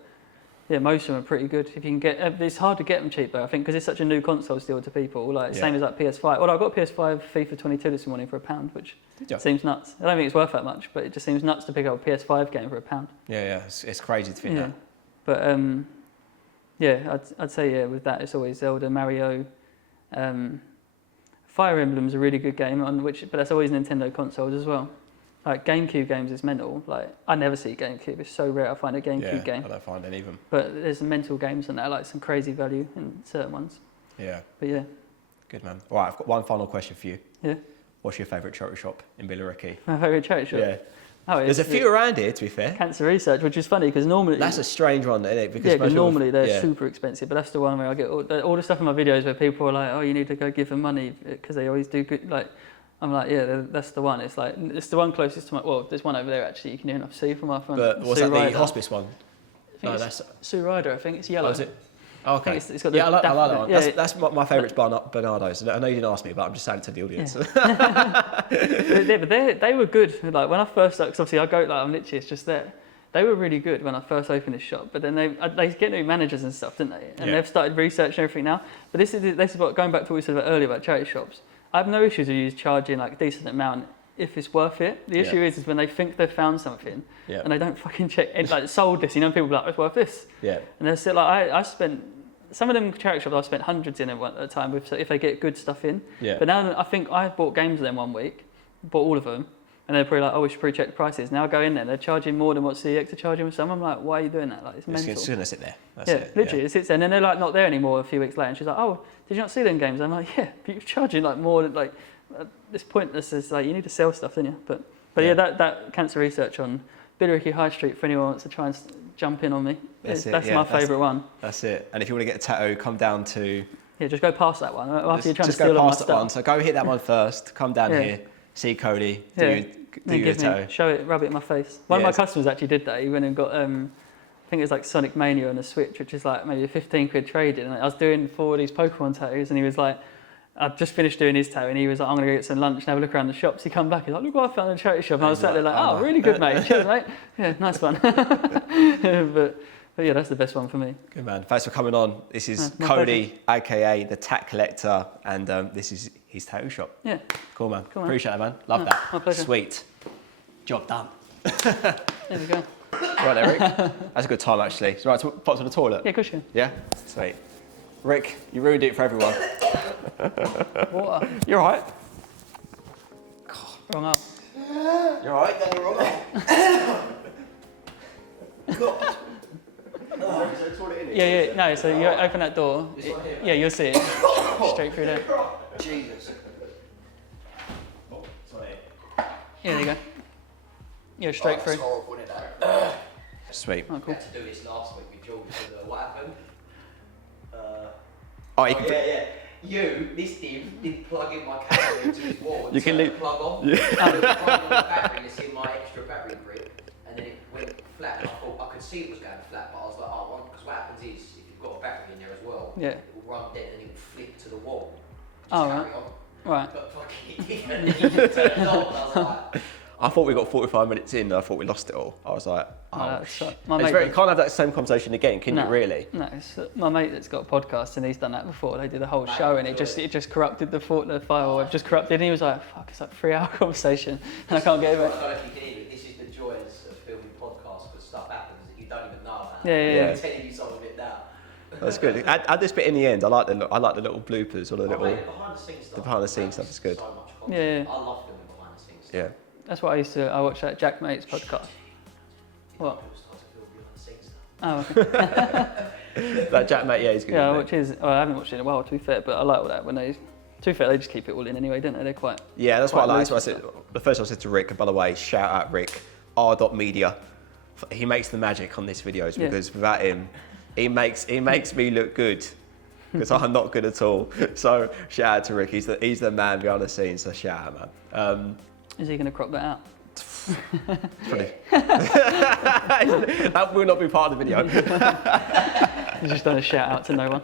yeah, most of them are pretty good. If you can get, it's hard to get them cheap though. I think because it's such a new console still to people. Like same as like PS5. Well, I got PS5 FIFA 22 this morning for £1, which seems nuts. I don't think it's worth that much, but it just seems nuts to pick up a PS5 game for £1. Yeah, it's crazy to think that. But yeah, I'd say with that it's always Zelda, Mario. Fire Emblem's a really good game but that's always Nintendo consoles as well. Like GameCube games is mental. Like I never see GameCube. It's so rare I find a GameCube game. I don't find any of them. But there's some mental games on there, like some crazy value in certain ones. Yeah. But yeah. Good man. All right, I've got one final question for you. Yeah. What's your favourite charity shop in Billericay? My favourite charity shop? Yeah. Oh, there's a few around here, to be fair. Cancer Research, which is funny because normally... That's a strange one, isn't it? Because normally they're super expensive, but that's the one where I get all the stuff in my videos where people are like, oh, you need to go give them money because they always do good. Like, I'm like, yeah, that's the one. It's the one closest to my... Well, there's one over there, actually. You can near enough see from my front. But was that the hospice one? No, that's... Sue Ryder, I think. It's yellow. Oh, is it? Oh, okay. It's got I like that one. Yeah, that's my favourite's Bernardo's. I know you didn't ask me, but I'm just saying it to the audience. Yeah. But they were good. Like when I first, because obviously I go like I'm literally it's just there. They were really good when I first opened this shop. But then they get new managers and stuff, didn't they? And they've started researching everything now. But this is what going back to what we said about earlier about charity shops. I have no issues with you charging like a decent amount if it's worth it. The issue is when they think they've found something and they don't fucking check. Like sold this, people be like, it's worth this. Yeah. And they're still like I spent. Some of them charity shops I've spent hundreds in at a time if they get good stuff in. Yeah. But now I think I bought games of them one week, bought all of them, and they're probably like, oh, we should pre-check the prices. Now I go in there, they're charging more than what CX are charging with some. I'm like, why are you doing that? Like, it's mental. It's going to sit there. That's it. Literally, it sits there, and then they're like not there anymore a few weeks later. And she's like, oh, did you not see them games? I'm like, yeah, but you're charging like more than like at this point. This is like you need to sell stuff, don't you? But yeah, that Cancer Research on Billericay High Street for anyone who wants to try and jump in on me. That's my favourite one. That's it. And if you want to get a tattoo, come down to... Yeah, just go past that one. After you're trying to steal all my stuff. One. So go hit that one first, come down here, see Kodie, do your tattoo. Show it, rub it in my face. One of my customers actually did that. He went and got, I think it was like Sonic Mania on the Switch, which is like maybe a £15 trade-in. And I was doing 4 of these Pokémon tattoos and he was like, I'd just finished doing his tattoo and he was like, I'm going to go get some lunch and have a look around the shops. He come back, he's like, look what I found in a charity shop. And I was sat there like, oh, really good, mate. Cheers, mate. Yeah, nice one. but But yeah, that's the best one for me. Good man. Thanks for coming on. This is My Kodie, aka TheTattCollector, and this is his tattoo shop. Yeah. Cool, man. Cool, man. Appreciate it, man. Love No, that. my pleasure. Sweet. Job done. There we go. Right there, Rick. That's a good time, actually. It's right to pop to the toilet. Yeah, cushion. Yeah? Sweet. Rick, you ruined it for everyone. Water. You're right. Wrong arm. You're right. Down the wrong arm. God. Oh, is there a toilet in it? Yeah. No, so you open that door. This one here? Yeah, you'll see it. Straight through there. Jesus. Oh, sorry. Yeah, there you go. Yeah, straight through. That's horrible, isn't it? Sweet. Oh, We cool. had to do this last week with George. What happened? Oh, you can put- yeah. This div didn't plug in my camera into his wall. You can turn leave- the plug on. Yeah. I was plugging on the battery to see my extra battery brick, and then it went flat. And I thought I could see it was going flat, but I was like, oh, because what happens is if you've got a battery in there as well, Yeah. it will run dead and it will flip to the wall. Just Oh, carry right. on. Right. But fucking, and then you just turned it on, and I was like. I thought we got 45 minutes in and I thought we lost it all. I was like, Oh, oh, that's shit. my It's mate very, did- you can't have that same conversation again, can you really? No, it's my mate that's got a podcast and he's done that before. They did a whole show and it just corrupted the file. It just corrupted, and he was like, "Fuck, it's like 3 hour conversation and I can't get I it." don't know if you can hear it. This is the joys of filming podcasts because stuff happens that you don't even know about. Yeah. I'm telling you some of it now. That's good. Add this bit in the end. I like the little bloopers or the little. Behind the scenes stuff. the behind the scenes stuff is good. So much content. Yeah. I love filming behind the scenes stuff. Yeah. That's what I watch that Jack Mate's podcast. What? People start to film behind the scenes stuff. Oh, okay. That Jack mate, yeah, he's good. Yeah, I isn't watch his. Oh, I haven't watched it in a while, to be fair, but I like all that when they. To be fair, they just keep it all in anyway, don't they? They're quite. he? Yeah, that's what I quite like. That's what I loose said. The first time I said to Rick, and by the way, shout out Rick, r.media. He makes the magic on these videos Yeah. because without him, he makes me look good. Because I'm not good at all. So shout out to Rick. He's the man behind the scenes. So shout out, man. Is he going to crop that out? Probably. That will not be part of the video. He's just done a shout out to no one.